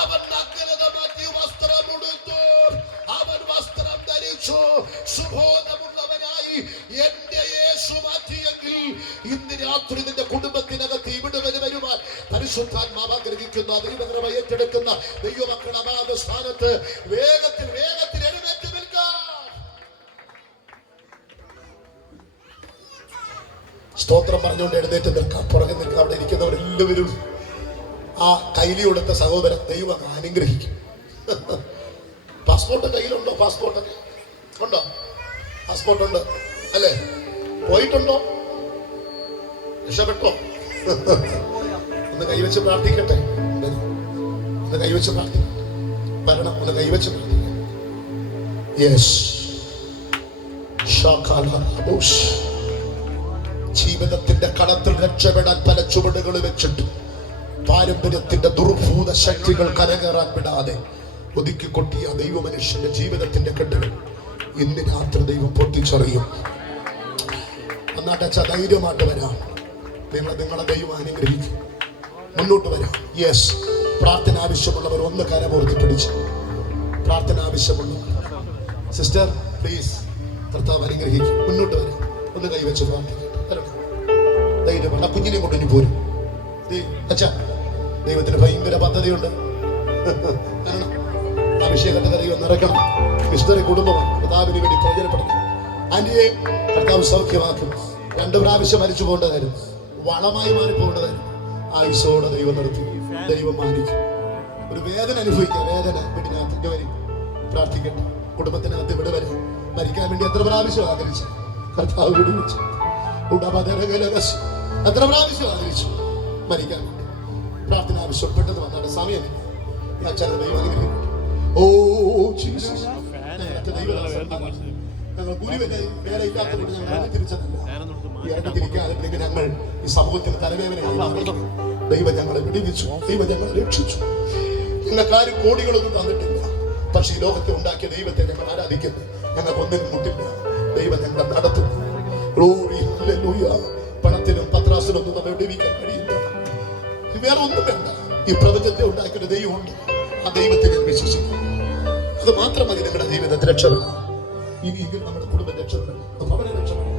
അവൻ നഗ്നത മാറ്റി വസ്ത്രമുടുത്തു. അവൻ വസ്ത്രം ധരിച്ചു. സുബോധമുള്ളവനായി എന്റെ യേശു മാറ്റിയെങ്കിൽ ഇന്ന് രാത്രി നിന്റെ കുടുംബത്തിനകത്ത് ഇവിടെ വരുവാൻ പരിശുദ്ധാത്മാവ് ആഗ്രഹിക്കുന്ന, ദൈവകൃപ ഏറ്റെടുക്കുന്ന ദൈവമക്കൾ അതാത് സ്ഥാനത്ത് വേഗത്തിൽ എഴുന്നേറ്റ് നിൽക്കാം. സ്തോത്രം പറഞ്ഞുകൊണ്ട് എഴുന്നേറ്റ് നിൽക്കാം. പുറകെ നിൽക്കാം. അവിടെ ഇരിക്കുന്നവരെല്ലാവരും ആ കൈലി കൊടുത്ത സഹോദരൻ ദൈവം അനുഗ്രഹിക്കും. പാസ്പോർട്ട് കയ്യിലുണ്ടോ? പാസ്പോർട്ടൊക്കെ ഉണ്ടോ? പാസ്പോർട്ടുണ്ട് അല്ലേ? പോയിട്ടുണ്ടോ? രക്ഷപ്പെട്ടോ? ഒന്ന് കൈവച്ച് പ്രാർത്ഥിക്കട്ടെ. ഒന്ന് കൈവച്ച് പ്രാർത്ഥിക്കട്ടെ. വരണം. ഒന്ന് കൈവച്ച് പ്രാർത്ഥിക്കട്ടെ. യെസ്. ജീവിതത്തിന്റെ കടത്തിൽ രക്ഷപ്പെടാൻ പല ചുവടുകൾ വെച്ചിട്ട് പാരമ്പര്യത്തിന്റെ ദുർഭൂത ശക്തികൾ കരകയറാൻ വിടാതെ ഒതുക്കിക്കൊട്ടിയ ദൈവ മനുഷ്യന്റെ ജീവിതത്തിന്റെ കെട്ടുകൾ ഇന്ന് രാത്രി ദൈവം പൊട്ടിച്ചറിയും. എന്നാട്ടച്ച ധൈര്യമായിട്ട് വരാം. നിങ്ങളെ ദൈവം അനുഗ്രഹിക്കും. മുന്നോട്ട് വരാം. യെസ്. പ്രാർത്ഥന ആവശ്യമുള്ളവർ ഒന്ന് കരമോർത്തി പിടിച്ച്. പ്രാർത്ഥന ആവശ്യമുള്ളവർ സിസ്റ്റർ പ്ലീസ്, കർത്താവ് അനുഗ്രഹിക്കും. മുന്നോട്ട് വരാം. ഒന്ന് കൈവച്ച് പ്രാർത്ഥിക്കും. ധൈര്യമാണ്. കുഞ്ഞിനെ കൊണ്ടിനി പോരും. അച്ഛാ, ദൈവത്തിന് ഭയങ്കര പദ്ധതിയുണ്ട്. കാരണം അഭിഷേകത്തെ കറിയോ നിറയ്ക്കണം. മിസ്റ്ററി കുടുംബമാണ്. കർത്താവിന് വേണ്ടി പ്രയോജനപ്പെടണം. ആന്റിയെ കർത്താവ് സൗഖ്യമാക്കും. 2 പ്രാവശ്യം മരിച്ചു പോകേണ്ടതായിരുന്നു. വളമായി മാറിപ്പോകേണ്ടതായിരുന്നു. ആയുസോടെ ദൈവം നിർത്തി. ദൈവം മാനിക്കും. ഒരു വേദന അനുഭവിക്കുക. വേദന വീടിനകത്ത് വരും. പ്രാർത്ഥിക്കട്ടെ. കുടുംബത്തിനകത്ത് ഇവിടെ വരും. മരിക്കാൻ വേണ്ടി എത്ര പ്രാവശ്യം ആഗ്രഹിച്ചു കർത്താവ് വിടുവിച്ചു. എത്ര പ്രാവശ്യം ആഗ്രഹിച്ചു മരിക്കാൻ വേണ്ടി. പ്രാർത്ഥന ആവശ്യപ്പെട്ടത് വന്നാണ്. സമയം ദൈവം അനുഗ്രഹിക്കും. Oh Jesus. ഞങ്ങൾ ഗുരുവിനായി വേറെ ഇല്ലാത്തതുകൊണ്ട് ഞങ്ങൾ തിരിച്ചതല്ല. ഇറങ്ങിത്തിരിക്കാതെ ഞങ്ങൾ ഈ സമൂഹത്തിന് തലവേദനയായി. ദൈവം ഞങ്ങളെ വിടുവിച്ചു. ദൈവം ഞങ്ങളെ രക്ഷിച്ചു. ഞങ്ങൾക്കാരും കോടികളൊന്നും തന്നിട്ടില്ല. പക്ഷേ ഈ ലോകത്തെ ഉണ്ടാക്കിയ ദൈവത്തെ ഞങ്ങൾ ആരാധിക്കുന്നു. ഞങ്ങൾക്ക് ഒന്നിനും മുട്ടില്ല. ദൈവം ഞങ്ങളെ നടത്തുന്നു. Glory hallelujah. പണത്തിനും പത്രാസിനൊന്നും നമ്മെ വിടുവിക്കാൻ കഴിയില്ല. വേറെ ഒന്നും വേണ്ട. ഈ പ്രപഞ്ചത്തെ ഉണ്ടാക്കിയ ദൈവമുണ്ട്. ആ ദൈവത്തെ ഞാൻ വിശ്വസിക്കുന്നു. അത് മാത്രം മതി നിങ്ങളുടെ ജീവിതത്തിൽ രക്ഷപ്പെടാം. ഇനിയെങ്കിൽ നമ്മുടെ കുടുംബം രക്ഷപ്പെടണം. ഭവനം രക്ഷപ്പെടണം.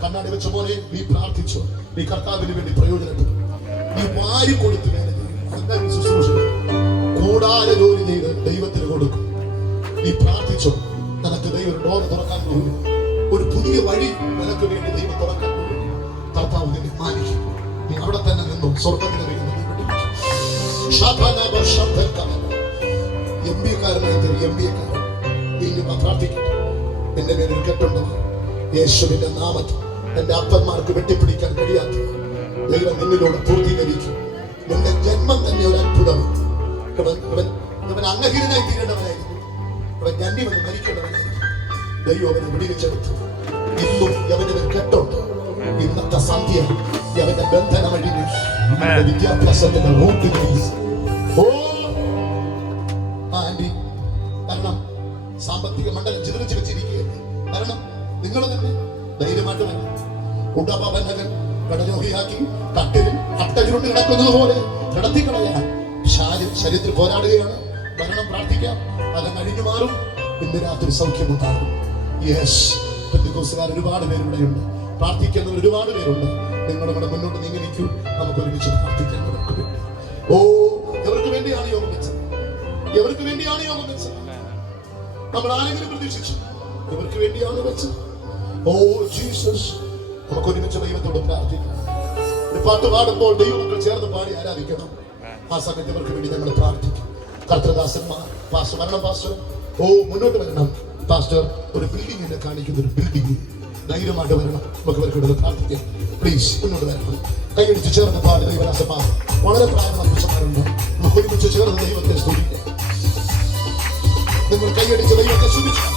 കണ്ണാടി വെച്ച പോലെ നീ പ്രാർത്ഥിച്ചോ. നീ കർത്താവിന് വേണ്ടി പ്രയോജനപ്പെടും. നീ വാരി കൊടുത്തു വേല ചെയ്യും. ശുശ്രൂഷ കൂടാതെ ജോലി ചെയ്ത് ദൈവത്തിന് കൊടുക്കും. നീ പ്രാർത്ഥിച്ചോ. നിനക്ക് ദൈവം ഡോർ തുറക്കാൻ പോകുന്നു. ഒരു പുതിയ വഴി നിനക്ക് വേണ്ടി ദൈവം തുറക്കാൻ പോകുന്നു. കർത്താവ് നിന്നെ മാനിക്കും. നീ അവിടെ തന്നെ നിന്നു. സ്വർഗത്തിന് പ്രാർത്ഥിക്കട്ടെ. എന്റെ പേരിൽ കെട്ടുണ്ടോ? യേശുവിന്റെ നാമത്തിൽ എന്റെ അപ്പന്മാർക്ക് വെട്ടിപ്പിടിക്കാൻ കഴിയാത്ത ദൈവം നിന്നിലൂടെ പൂർത്തീകരിക്കും. നിന്റെ ജന്മം തന്നെ ഒരു അത്ഭുതമാണ്. അവൻ അംഗഹീനനായി തീരേണ്ടവനായിരുന്നു. അവൻ ജന്മി വന്ന് മരിക്കേണ്ടവനായിരുന്നു. ദൈവം അവനെ വിടിവിച്ചെടുത്തു. ഇന്നും യവനവൻ കെട്ടുണ്ട്. ഇന്നത്തെ സന്ധ്യ യവന്റെ ബന്ധനം അഴിഞ്ഞു. വിദ്യാഭ്യാസത്തിന്റെ ആന്റി കാരണം സാമ്പത്തിക മണ്ഡലം ചിതറിച്ച് വെച്ചിരിക്കുകയാണ്. നിങ്ങൾ തന്നെ ധൈര്യമായിട്ട് വരണം. ഉടമകൻ കടലോഹിയാക്കി കട്ടിലിൽ അട്ടചുരുണ്ട് കിടക്കുന്നത് പോലെ കിടത്തിക്കളയാൻ ശരീരത്തിൽ പോരാടുകയാണ്. മരണം പ്രാർത്ഥിക്കാം, അത് കഴിഞ്ഞു മാറും. ഇന്ന് രാത്രി സൗഖ്യമുണ്ടാകും. യെസ്, പെന്തക്കോസ്തുകാർ ഒരുപാട് പേരിവിടെയുണ്ട്, പ്രാർത്ഥിക്കുന്നവർ ഒരുപാട് പേരുണ്ട്. നിങ്ങളിവിടെ മുന്നോട്ട് നീങ്ങി നിൽക്കൂ. നമുക്ക് ഒരുമിച്ച് പ്രാർത്ഥിക്കുന്നവർക്ക് വേണ്ടി. ഓ, എവർക്ക് വേണ്ടിയാണ് യോഗം വെച്ചത്? എവർക്ക് വേണ്ടിയാണ് യോഗം വെച്ചത്? നമ്മൾ ആരെങ്കിലും പ്രതീക്ഷിച്ചു? ഇവർക്ക് വേണ്ടിയാണ് വെച്ചത്. ഓ ജീസസ്, നമുക്ക് ഒരുമിച്ച് ദൈവത്തോട് പ്രാർത്ഥിക്കാം. ഒരു പാട്ട് പാടുമ്പോൾ ദൈവമക്കൾ ചേർന്ന് പാടി ആരാധിക്കണം. ആ സമയത്ത് ഇവർക്ക് വേണ്ടി ഞങ്ങൾ പ്രാർത്ഥിക്കും. കർത്തൃദാസന്മാർ, പാസ്റ്റർ വരണം. പാസ്റ്റർ ഓ മുന്നോട്ട് വരണം. പാസ്റ്റർ ഒരു ബിൽഡിങ്ങിനെ കാണിക്കുന്ന ഒരു ബിൽഡിംഗ് ധൈര്യമായിട്ട് വരണം. നമുക്ക് ഇവർക്ക് വേണ്ടി പ്രാർത്ഥിക്കാം. പ്ലീസ് മുന്നോട്ട് വരണം. കൈയടിച്ച് ചേർന്ന് പാടി ദൈവദാസന്മാർ, വളരെ പ്രായമായ പുരുഷന്മാരുണ്ട്. നമുക്ക് ഒരുമിച്ച് ചേർന്ന് ദൈവത്തെ സ്തുതിക്കാം. നിങ്ങൾ കൈയടിച്ച് ദൈവത്തെ സ്തുതിക്കാം.